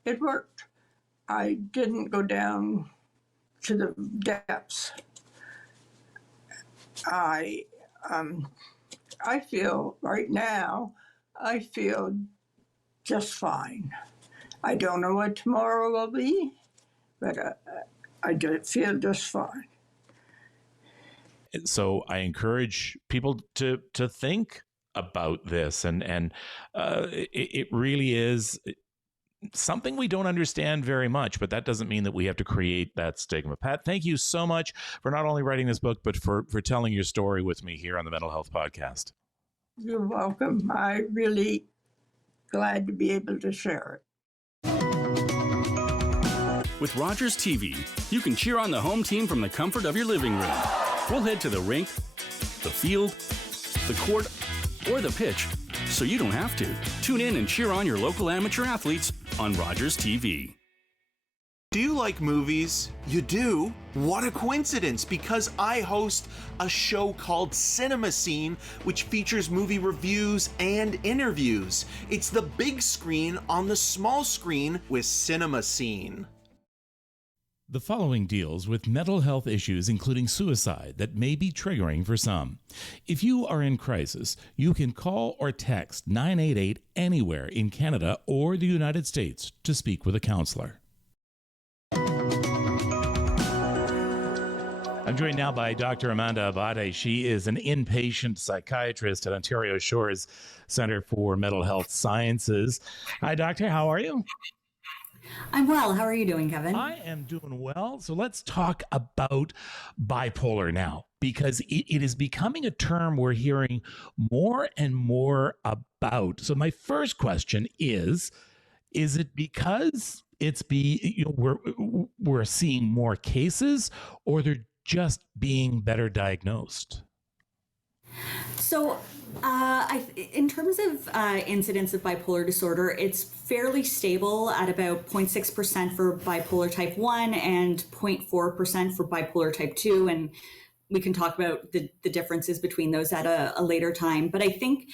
it worked. I didn't go down to the depths. I feel right now, I feel just fine. I don't know what tomorrow will be, but I feel just fine. So I encourage people to think about this, and it really is something we don't understand very much, but that doesn't mean that we have to create that stigma. Pat, thank you so much for not only writing this book, but for telling your story with me here on the Mental Health Podcast. You're welcome. I'm really glad to be able to share it. With Rogers TV, you can cheer on the home team from the comfort of your living room. We'll head to the rink, the field, the court, or the pitch, so you don't have to. Tune in and cheer on your local amateur athletes on Rogers TV. Do you like movies? You do? What a coincidence, because I host a show called Cinema Scene, which features movie reviews and interviews. It's the big screen on the small screen with Cinema Scene. The following deals with mental health issues, including suicide, that may be triggering for some. If you are in crisis, you can call or text 988 anywhere in Canada or the United States to speak with a counselor. I'm joined now by Dr. Amanda Abate. She is an inpatient psychiatrist at Ontario Shores Centre for Mental Health Sciences. Hi, doctor. How are you? I'm well. How are you doing, Kevin? I am doing well. So let's talk about bipolar now, because it is becoming a term we're hearing more and more about. So my first question is it because we're seeing more cases, or they're just being better diagnosed? So in terms of incidence of bipolar disorder, it's fairly stable at about 0.6% for bipolar type 1 and 0.4% for bipolar type 2. And we can talk about the differences between those at a later time. But I think,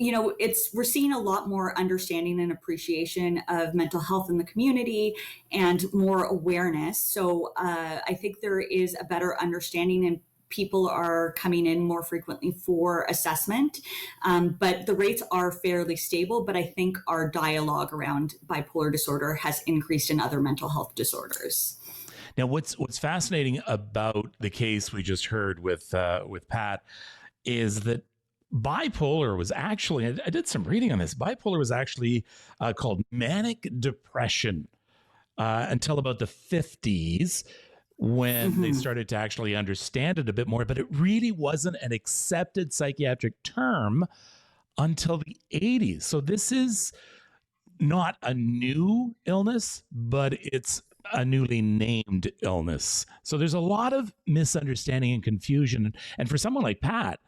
we're seeing a lot more understanding and appreciation of mental health in the community and more awareness. So I think there is a better understanding, and people are coming in more frequently for assessment, but the rates are fairly stable. But I think our dialogue around bipolar disorder has increased in other mental health disorders. Now, what's fascinating about the case we just heard with Pat is that bipolar was actually, I did some reading on this, bipolar was actually called manic depression until about the 50s, when they started to actually understand it a bit more. But it really wasn't an accepted psychiatric term until the 80s. So this is not a new illness, but it's a newly named illness. So there's a lot of misunderstanding and confusion. And for someone like Pat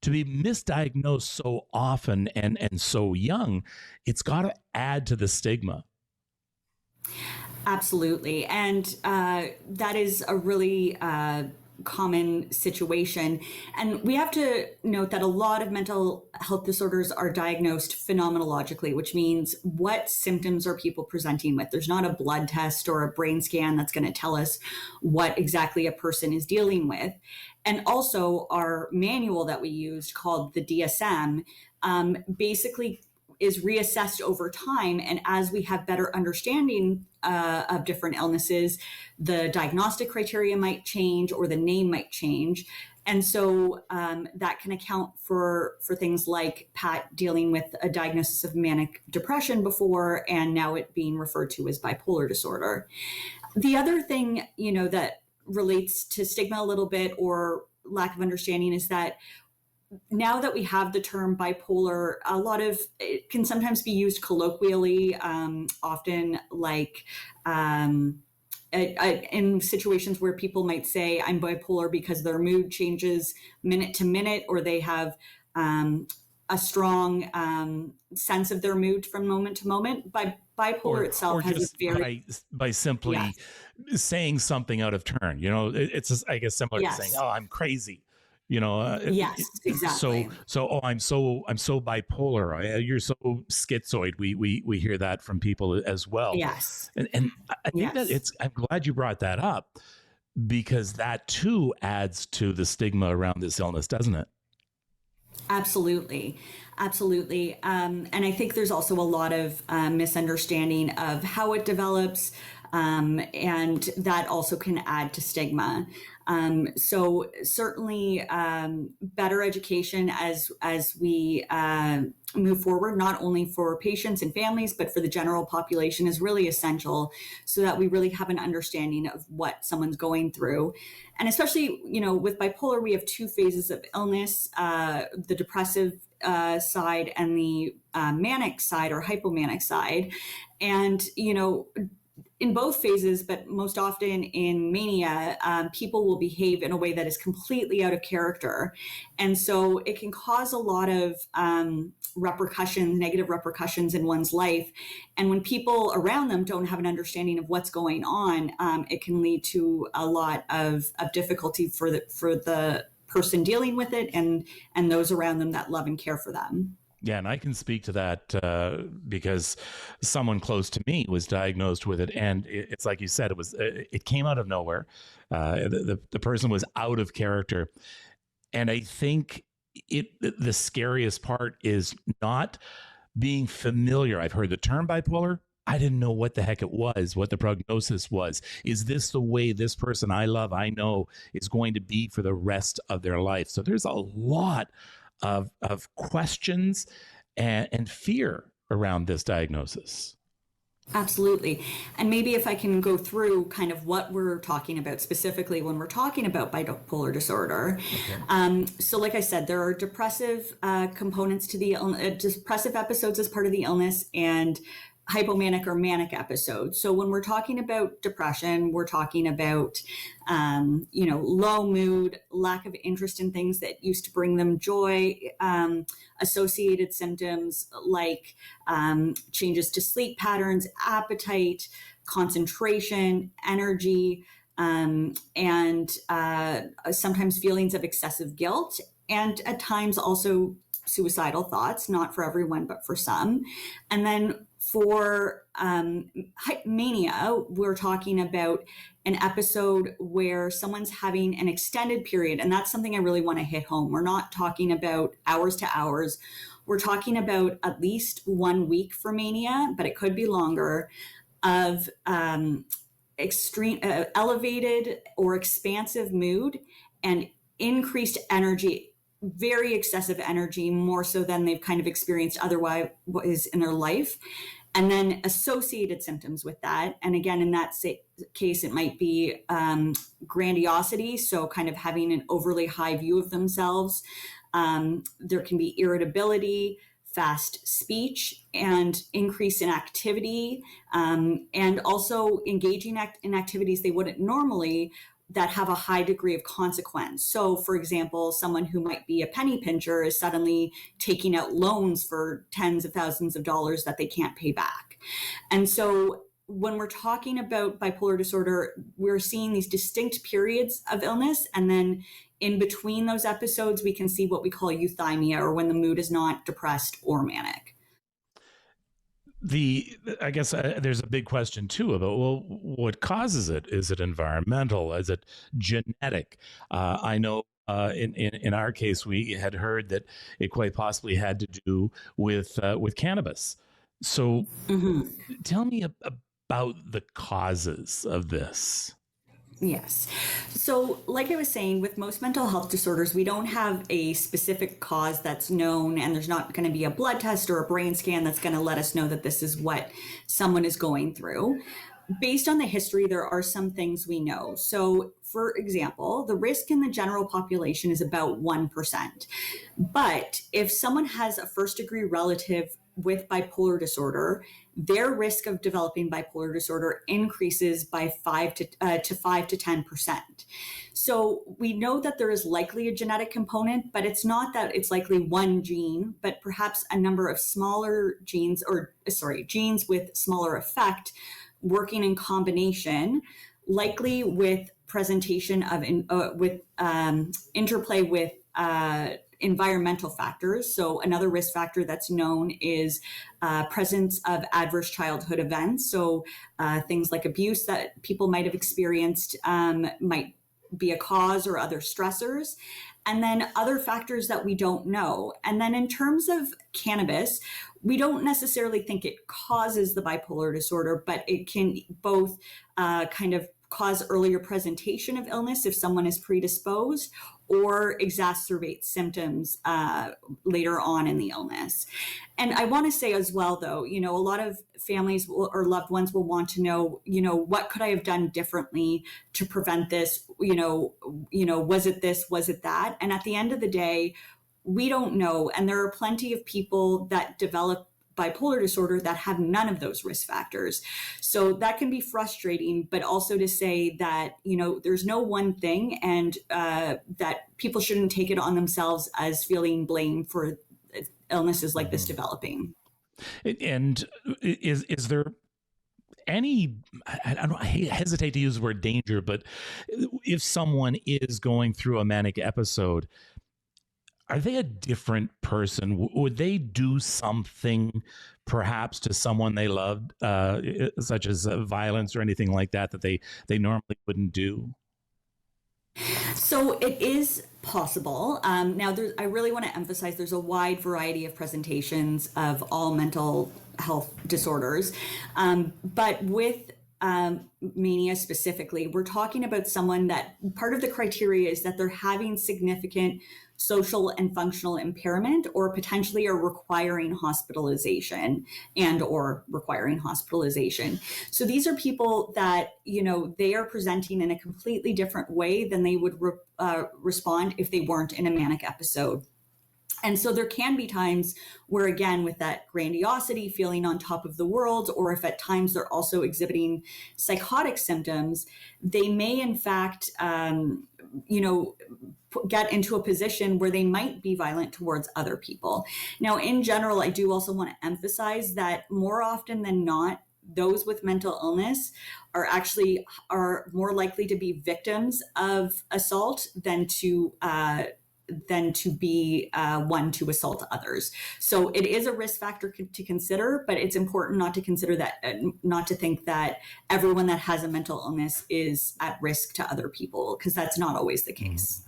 to be misdiagnosed so often and so young, it's got to add to the stigma. Absolutely. And that is a really common situation. And we have to note that a lot of mental health disorders are diagnosed phenomenologically, which means what symptoms are people presenting with. There's not a blood test or a brain scan that's going to tell us what exactly a person is dealing with. And also our manual that we used, called the DSM, basically is reassessed over time. And as we have better understanding of different illnesses, the diagnostic criteria might change or the name might change. And so that can account for things like Pat dealing with a diagnosis of manic depression before, and now it being referred to as bipolar disorder. The other thing, that relates to stigma a little bit, or lack of understanding, is that now that we have the term bipolar, it can sometimes be used colloquially, often like in situations where people might say I'm bipolar because their mood changes minute to minute, or they have a strong sense of their mood from moment to moment. Bipolar itself has just a very by simply saying something out of turn. It's just, I guess, similar to saying, "Oh, I'm crazy." Yes, exactly. So I'm so bipolar. You're so schizoid. We hear that from people as well. Yes. And I think that I'm glad you brought that up, because that too adds to the stigma around this illness, doesn't it? Absolutely. Absolutely. And I think there's also a lot of misunderstanding of how it develops. And that also can add to stigma. So certainly better education as we move forward, not only for patients and families, but for the general population, is really essential, so that we really have an understanding of what someone's going through. And especially, with bipolar, we have two phases of illness, the depressive side and the manic side or hypomanic side. And, in both phases, but most often in mania, people will behave in a way that is completely out of character. And so it can cause a lot of negative repercussions in one's life. And when people around them don't have an understanding of what's going on, it can lead to a lot of difficulty for the person dealing with it and those around them that love and care for them. Yeah, and I can speak to that because someone close to me was diagnosed with it, and it's like you said, it came out of nowhere. The person was out of character, and I think the scariest part is not being familiar. I've heard the term bipolar. I didn't know what the heck it was, what the prognosis was. Is this the way this person I love, I know, is going to be for the rest of their life? So there's a lot of questions and fear around this diagnosis. Absolutely. And maybe if I can go through kind of what we're talking about specifically when we're talking about bipolar disorder. Okay. So like I said, there are depressive components to the depressive episodes as part of the illness, and hypomanic or manic episodes. So when we're talking about depression, we're talking about, low mood, lack of interest in things that used to bring them joy, associated symptoms like changes to sleep patterns, appetite, concentration, energy, and sometimes feelings of excessive guilt, and at times also suicidal thoughts, not for everyone, but for some. And then for mania, we're talking about an episode where someone's having an extended period. And that's something I really want to hit home. We're not talking about hours to hours. We're talking about at least 1 week for mania, but it could be longer, of extreme, elevated or expansive mood and increased energy, very excessive energy, more so than they've kind of experienced otherwise in their life. And then associated symptoms with that. And again, in that case, it might be grandiosity. So kind of having an overly high view of themselves. There can be irritability, fast speech, and increase in activity, and also engaging in activities they wouldn't normally, that have a high degree of consequence. So for example, someone who might be a penny pincher is suddenly taking out loans for tens of thousands of dollars that they can't pay back. And so when we're talking about bipolar disorder, we're seeing these distinct periods of illness. And then in between those episodes, we can see what we call euthymia, or when the mood is not depressed or manic. I guess there's a big question too about, well, what causes it? Is it environmental? Is it genetic? I know in our case, we had heard that it quite possibly had to do with cannabis. So tell me about the causes of this. Yes. So like I was saying, with most mental health disorders, we don't have a specific cause that's known, and there's not going to be a blood test or a brain scan that's going to let us know that this is what someone is going through. Based on the history, there are some things we know. So for example, the risk in the general population is about 1%. But if someone has a first degree relative with bipolar disorder, their risk of developing bipolar disorder increases by 5 to 10%. So we know that there is likely a genetic component, but it's not that it's likely one gene, but perhaps a number of smaller genes, genes with smaller effect working in combination, likely with presentation of interplay with environmental factors. So another risk factor that's known is presence of adverse childhood events. So things like abuse that people might have experienced might be a cause, or other stressors. And then other factors that we don't know. And then in terms of cannabis, we don't necessarily think it causes the bipolar disorder, but it can both kind of cause earlier presentation of illness if someone is predisposed, or exacerbate symptoms later on in the illness. And I want to say as well, though, a lot of families or loved ones will want to know, what could I have done differently to prevent this? Was it this? Was it that? And at the end of the day, we don't know. And there are plenty of people that develop bipolar disorder that have none of those risk factors. So that can be frustrating, but also to say that, there's no one thing, and that people shouldn't take it on themselves as feeling blame for illnesses like this developing. And is there any, I hesitate to use the word danger, but if someone is going through a manic episode, are they a different person? Would they do something perhaps to someone they loved, such as violence or anything like that they normally wouldn't do? So it is possible. Now, I really want to emphasize there's a wide variety of presentations of all mental health disorders. But with mania specifically, we're talking about someone that part of the criteria is that they're having significant social and functional impairment, or potentially are requiring hospitalization or requiring hospitalization. So these are people that, they are presenting in a completely different way than they would respond if they weren't in a manic episode. And so there can be times where, again, with that grandiosity, feeling on top of the world, or if at times they're also exhibiting psychotic symptoms, they may in fact, get into a position where they might be violent towards other people. Now, in general, I do also want to emphasize that more often than not, those with mental illness are more likely to be victims of assault than to be one to assault others. So it is a risk factor to consider, but it's important not to consider that, not to think that everyone that has a mental illness is at risk to other people, because that's not always the case.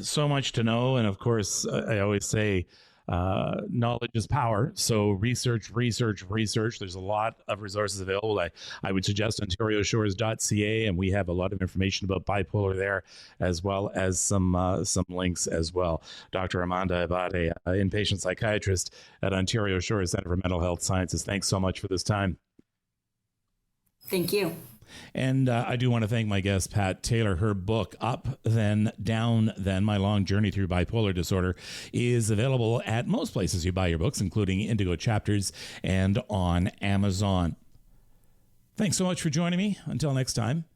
So much to know. And of course, I always say, knowledge is power. So research. There's a lot of resources available. I would suggest ontarioshores.ca, and we have a lot of information about bipolar there, as well as some links as well. Dr. Amanda Abate, inpatient psychiatrist at Ontario Shores Centre for Mental Health Sciences. Thanks so much for this time. Thank you. And I do want to thank my guest, Pat Taylor. Her book, Up Then, Down Then, My Long Journey Through Bipolar Disorder, is available at most places you buy your books, including Indigo Chapters and on Amazon. Thanks so much for joining me. Until next time,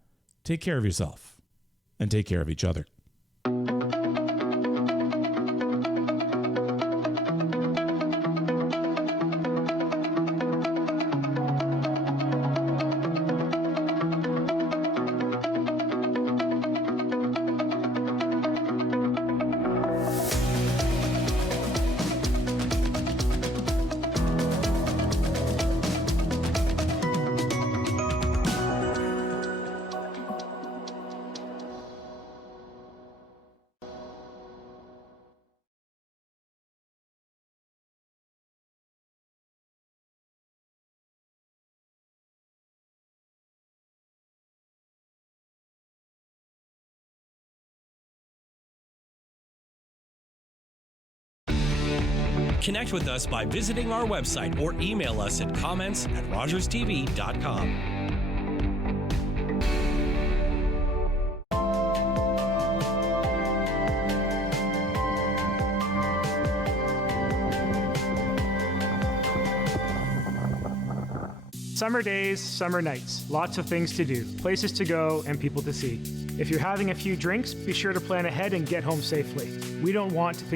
take care of yourself and take care of each other. Connect with us by visiting our website or email us at comments@rogerstv.com. Summer days, summer nights, lots of things to do, places to go, and people to see. If you're having a few drinks, be sure to plan ahead and get home safely. We don't want to